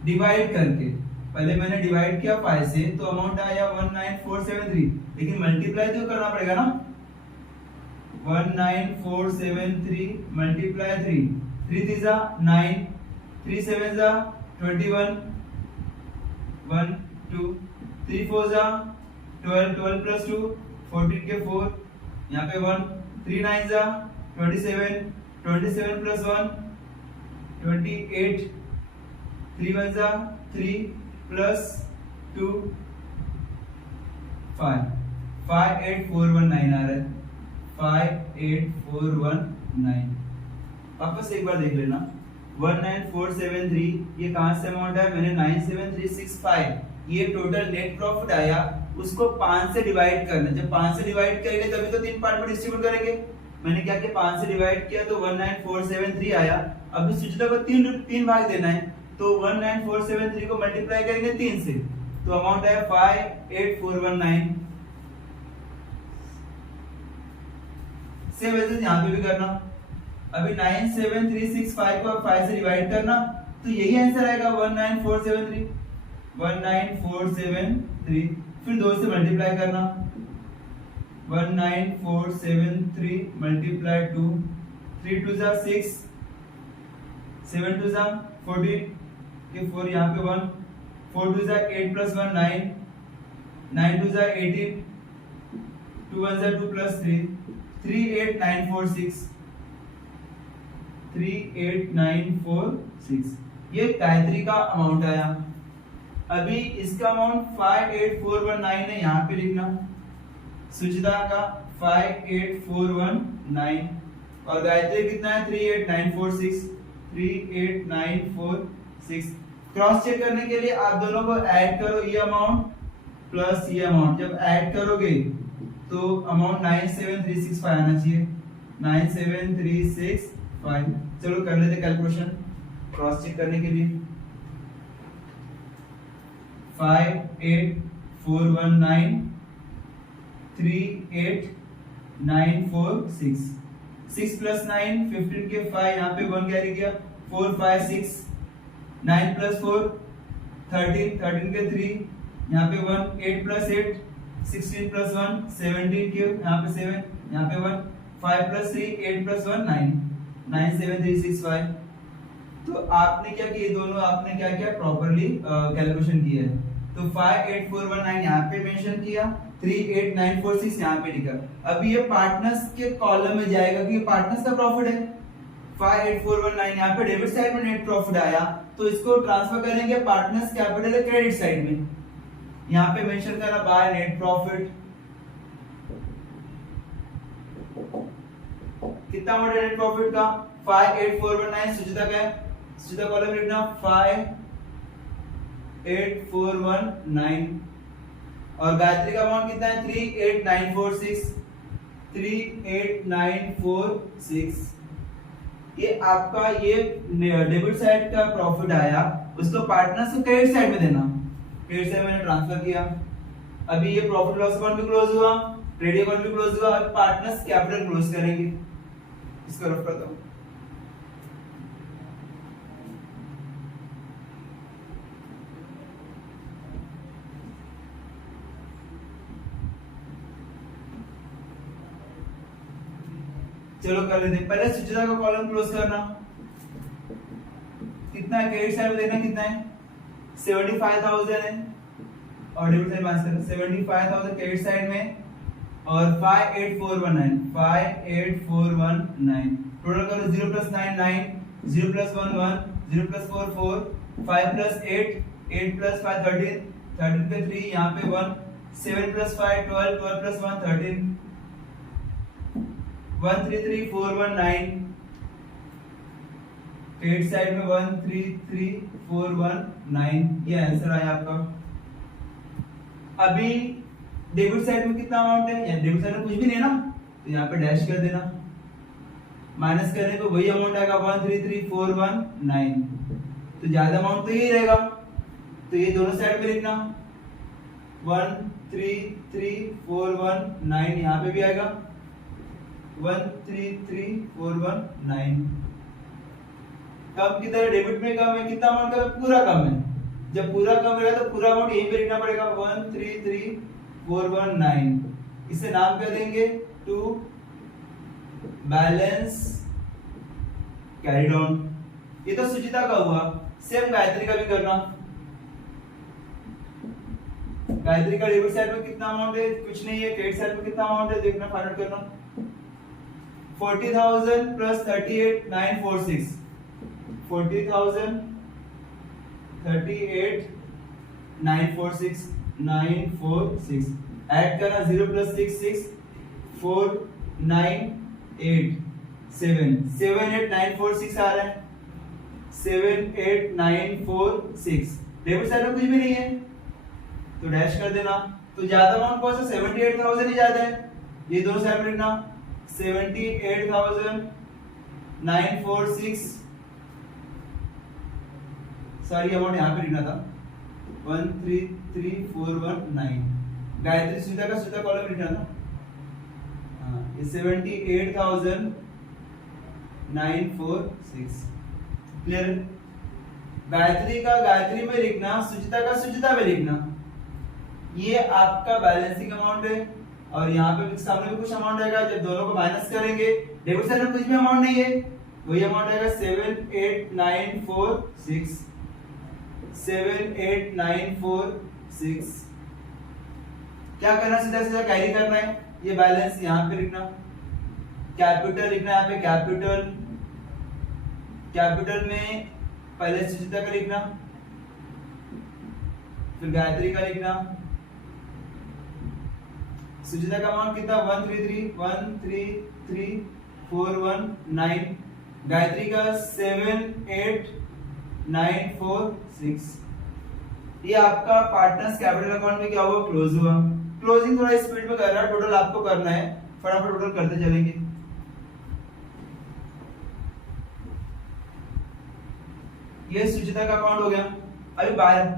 डिवाइड करके, पहले मैंने डिवाइड किया 5 से, तो अमाउंट आया 19473, लेकिन मल्टीप्लाई तो करना पड़ेगा ना। 19473 मल्टीप्लाई 3, 3 3 जा 9, 3 7 जा 21, 1 2, 3 4 जा 12, 12 प्लस 2 14 के 4, यहाँ पे 1, 3 9 जा 27, 27 प्लस 1 28, 3 1 जा 3 प्लस 2 5, 58419 आ रहा है, 58419। वापस एक बार देख लेना, 19473 ये कहां से अमाउंट है, मैंने 97365 ये टोटल नेट प्रॉफिट आया, उसको 5 से डिवाइड करना। जब 5 से डिवाइड करेंगे तभी तो 3 पार्ट में डिस्ट्रीब्यूट करेंगे। मैंने क्या किया, 5 से डिवाइड किया तो 19473 आया। अब इस सुचिता को 3 भाग देना है, तो 19473 को मल्टीप्लाई करेंगे 3 से, तो अमाउंट आया 58419। सेम वैसे यहाँ पे भी करना। अभी 97365 को 5 से डिवाइड करना, तो यही आंसर आएगा 19473, 19473। फिर 2 से मल्टीप्लाई करना, 19473 मल्टीप्लाई 2, 3 2 जा 6, 7 2 जा 14 के 4, यहाँ पे 1, 4 2 जा 8 प्लस 1 9, 9 2 जा 18, 2 1 जा 2 प्लस 3, 38946, 38946 ये गायत्री का अमाउंट आया। अभी इसका अमाउंट 58419 है, यहाँ पे लिखना। सुचिता का 58419 और गायत्री कितना है 38946, 38946। क्रॉस चेक करने के लिए आप दोनों को ऐड करो, ये अमाउंट प्लस ये अमाउंट, जब ऐड करोगे तो अमाउंट 97365 आना चाहिए, 97365। चलो कर लेते कैलकुलेशन क्रॉस चेक करने के लिए। 58419 38946, 6 प्लस 9 15 के 5, यहाँ पे 1 कैरी किया, 4 5 6, 9 प्लस 4 13, 13 के 3, यहाँ पे 1, 8 प्लस 8 16 प्लस 1 17 के, यहाँ पे 7, यहाँ पे 1, 5 प्लस 3 8 प्लस 1 9, 97365। तो आपने क्या किया, दोनों आपने क्या किया, प्रॉपर्ली कैलकुलेशन किया है। तो 58419 यहाँ पे मेंशन किया, 38946 यहाँ पे लिखा। अभी ये पार्टनर्स के कॉलम में जाएगा क्योंकि पार्टनर्स का प्रॉफिट है। 58419 यहाँ पे डेबिट साइड में नेट प्रॉफिट आया, तो इसको ट्रांसफर करेंगे पार्टनर्स कैपिटल है क्रेडिट साइड में। यहाँ पे मेंशन करना बाय नेट प्रॉफिट। कितना अमाउंट है नेट प्रॉफिट का, 58419 सुचिता का है, सीधा कॉलम लिखना 5 8 4 1 9 और गायत्री का अमाउंट कितना है 38946 38946। ये आपका ये डेबिट साइड का प्रॉफिट आया, उसको पार्टनर्स को क्रेडिट साइड में देना। क्रेडिट साइड मैंने ट्रांसफर किया। अभी ये प्रॉफिट लॉस अकाउंट भी क्लोज हुआ, ट्रेडिंग अकाउंट भी क्लोज हुआ, अब पार्टनर्स कैपिटल क्लोज करेंगे। इसको रफ करता हूं। चलो कर लेते हैं। पहले सुचिता का कॉलम क्लोज करना। कितना है क्रेडिट साइड में देखना कितना है 75,000 है और डेबिट साइड माइनस करना 75,000 क्रेडिट साइड में और 58419 58419 टोटल करो 0 + 9 9 0 + 1 1 0 + 4 4 5 + 8 8 + 5 13 13 पे 3 यहाँ पे 1 7 + 5 12 12 + 1 13 133419 क्रेडिट साइड में 133419 ये आंसर आया आपका। अभी डेबिट साइड में कितना अमाउंट है, या डेबिट साइड में कुछ भी नहीं है ना, तो यहाँ पे डैश कर देना। माइनस करने पे वही अमाउंट आएगा 133419, तो ज्यादा अमाउंट तो यही रहेगा, तो ये दोनों साइड पे लिखना 133419 यहाँ पे भी आएगा 133419। कम किधर डेबिट में कम है, कितना अमाउंट का पूरा कम है। जब पूरा कम रहेगा तो पूरा अमाउंट यहीं पे लिखना पड़ेगा 133419। इसे नाम क्या देंगे टू बैलेंस कैरीड ऑन। ये तो सुचिता का हुआ, सेम गायत्री का भी करना। गायत्री का डेबिट साइड में कितना अमाउंट है, कुछ नहीं है। क्रेडिट साइड में कितना अमाउंट है देखना, फाइंड आउट करना। 40,000 + 38,946 40,000 38,946 946 ऐड करना 0 + 6 6 4 9 8 7 78946 आ रहा है 78946। डेबिट साइड में कुछ भी नहीं है तो डैश कर देना। तो ज्यादा अमाउंट कौन सा 78,000 ही ज्यादा है, ये दोनों साइड में लिखना 78,946 सॉरी अमाउंट यहाँ पे लिखना था 133419। गायत्री सुचिता का सुचिता कॉलम लिखना था, हाँ ये 78,946 क्लियर। गायत्री का गायत्री में लिखना, सुचिता का सुचिता में लिखना। ये आपका बैलेंसिंग अमाउंट है और यहाँ पे सामने भी कुछ अमाउंट आएगा। जब दोनों को माइनस करेंगे डेबिट साइड में कुछ भी अमाउंट नहीं है, वही अमाउंट आएगा 78946 78946। क्या करना, सीधा सीधा कैरी करना है। ये बैलेंस यहाँ पे लिखना, कैपिटल लिखना है यहाँ पे कैपिटल। कैपिटल में पहले सुचिता का लिखना, फिर गायत्री का लिखना। सुचिता का अमाउंट कितना 133,419। गायत्री का 78946। ये आपका पार्टनर्स कैपिटल अकाउंट में क्या हुआ, क्लोज हुआ। क्लोजिंग थोड़ा स्पीड में कर रहा है, टोटल आपको करना है, फटाफट टोटल करते चलेंगे। ये सुचिता का अकाउंट हो गया। अभी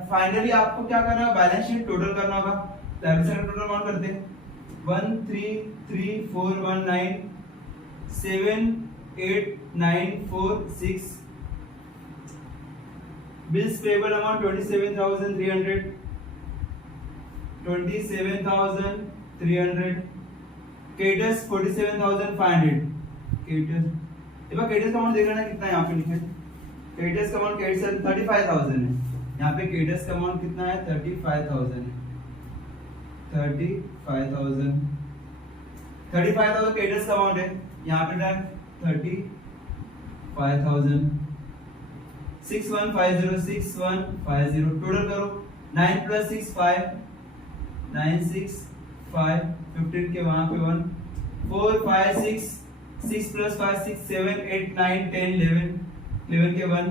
फाइनली आपको क्या करना है, बैलेंस शीट टोटल करना होगा। टोटल अमाउंट करते हैं 133,419 78946। Bills payable amount 27,300 27,300। Creditors 47,500। Creditors का अमाउंट देख लेना कितना यहाँ पे लिखा है। क्रेडिटर्स का अमाउंट 35,000 है। यहाँ पे क्रेडिटर्स का अमाउंट कितना है 35,000 है। 35,000 क्रेडिटर्स का अमाउंट है। यहाँ पे 35,000 6150 6150 टोटल करो 9 + 6 5 9 6 5 15 के वहां पे 1 4 5 6 6 + 5 6 7 8 9 10 11 11 के 1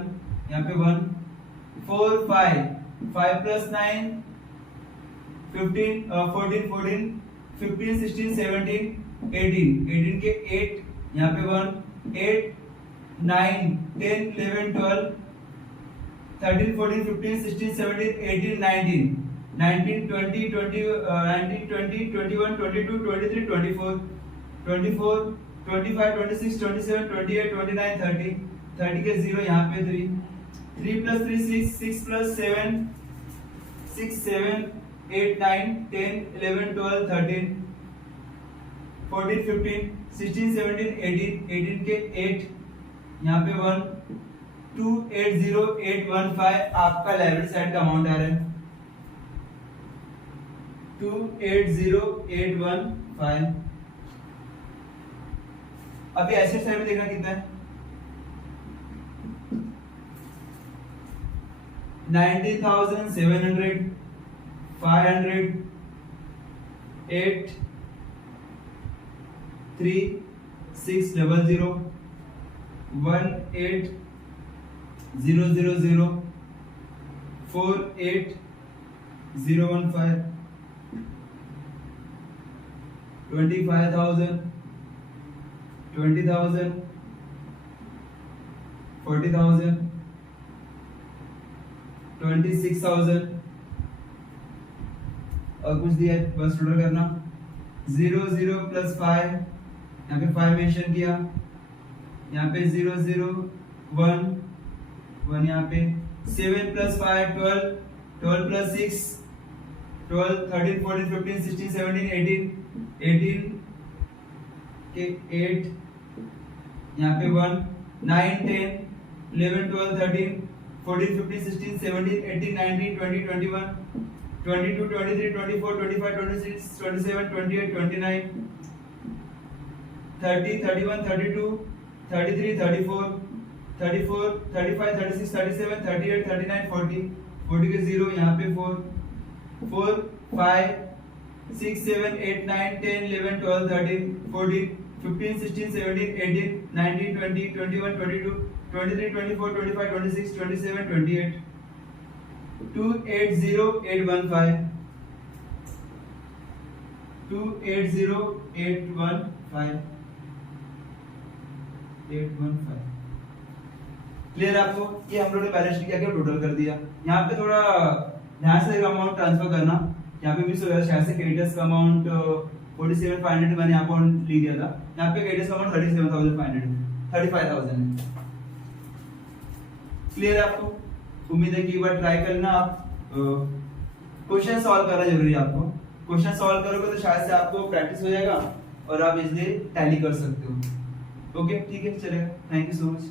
यहाँ पे 1 4 5 5 प्लस 9 15 14 14 15 16 17 18 18 के 8 यहाँ पे 1 8 9 10 11 12 13 14 15 16 17 18 19 19 20 20 19 20 21 22 23 24 24 25 26 27 28 29 30 30 के 0 यहाँ पे 3 3 plus 3 6 6 plus 7 6 7 8 9 10 11 12 13 14 15 16 17 18 18 के 8 यहाँ पे 1 2 8 0 8 1 5 आपका लाइब्रेरी साइड का अमाउंट आ रहा है 2 8 0 8 1 5। अभी एसेट साइड में देखना कितना है 19,700 500 8 3 6 0 0 1 8 0 0 0 4 8 0 1 5 25,000 20,000 40,000 26,000 और कुछ दिया है बस टोटल करना 0 0 प्लस 5 यहाँ पे 5 मेंशन किया यहाँ पे 0 0 1 1 यहाँ पे 7 प्लस 5 12 12 प्लस 6 12 13 14 15 16 17 18 18 के 8 यहाँ पे 1 9 10 11 12 13 14 15 16 17 18 19 20 21 22 23 24 25 26 27 28 29 30 31 32 33 34 34 35 36 37 38 39 40 40 के 0 यहाँ पे 4 4 5 6 7 8 9 10 11 12 13 14 15 16 17 18 19 20 21 22 23 24 25 26 27 28 280815 280815 815 क्लियर आपको? ये हम लोगों ने बैलेंस शीट क्या टोटल कर दिया। यहाँ पे थोड़ा ध्यान से अमाउंट ट्रांसफर करना। यहाँ पे 20,000 शायद से क्रेडिटर्स का अमाउंट 47,500 मैंने यहाँ पर लिख दिया था। यहाँ पे क्रेडिटर्स का अमाउंट 37,500 35,000 है। क्लियर है आपको? उम्मीद है कि एक बार ट्राई करना। आप क्वेश्चन सॉल्व करना जरूरी है आपको। क्वेश्चन सॉल्व करोगे तो शायद से आपको प्रैक्टिस हो जाएगा और आप इजीली टैली कर सकते हो। ओके ठीक है, चलेगा। Thank you so much.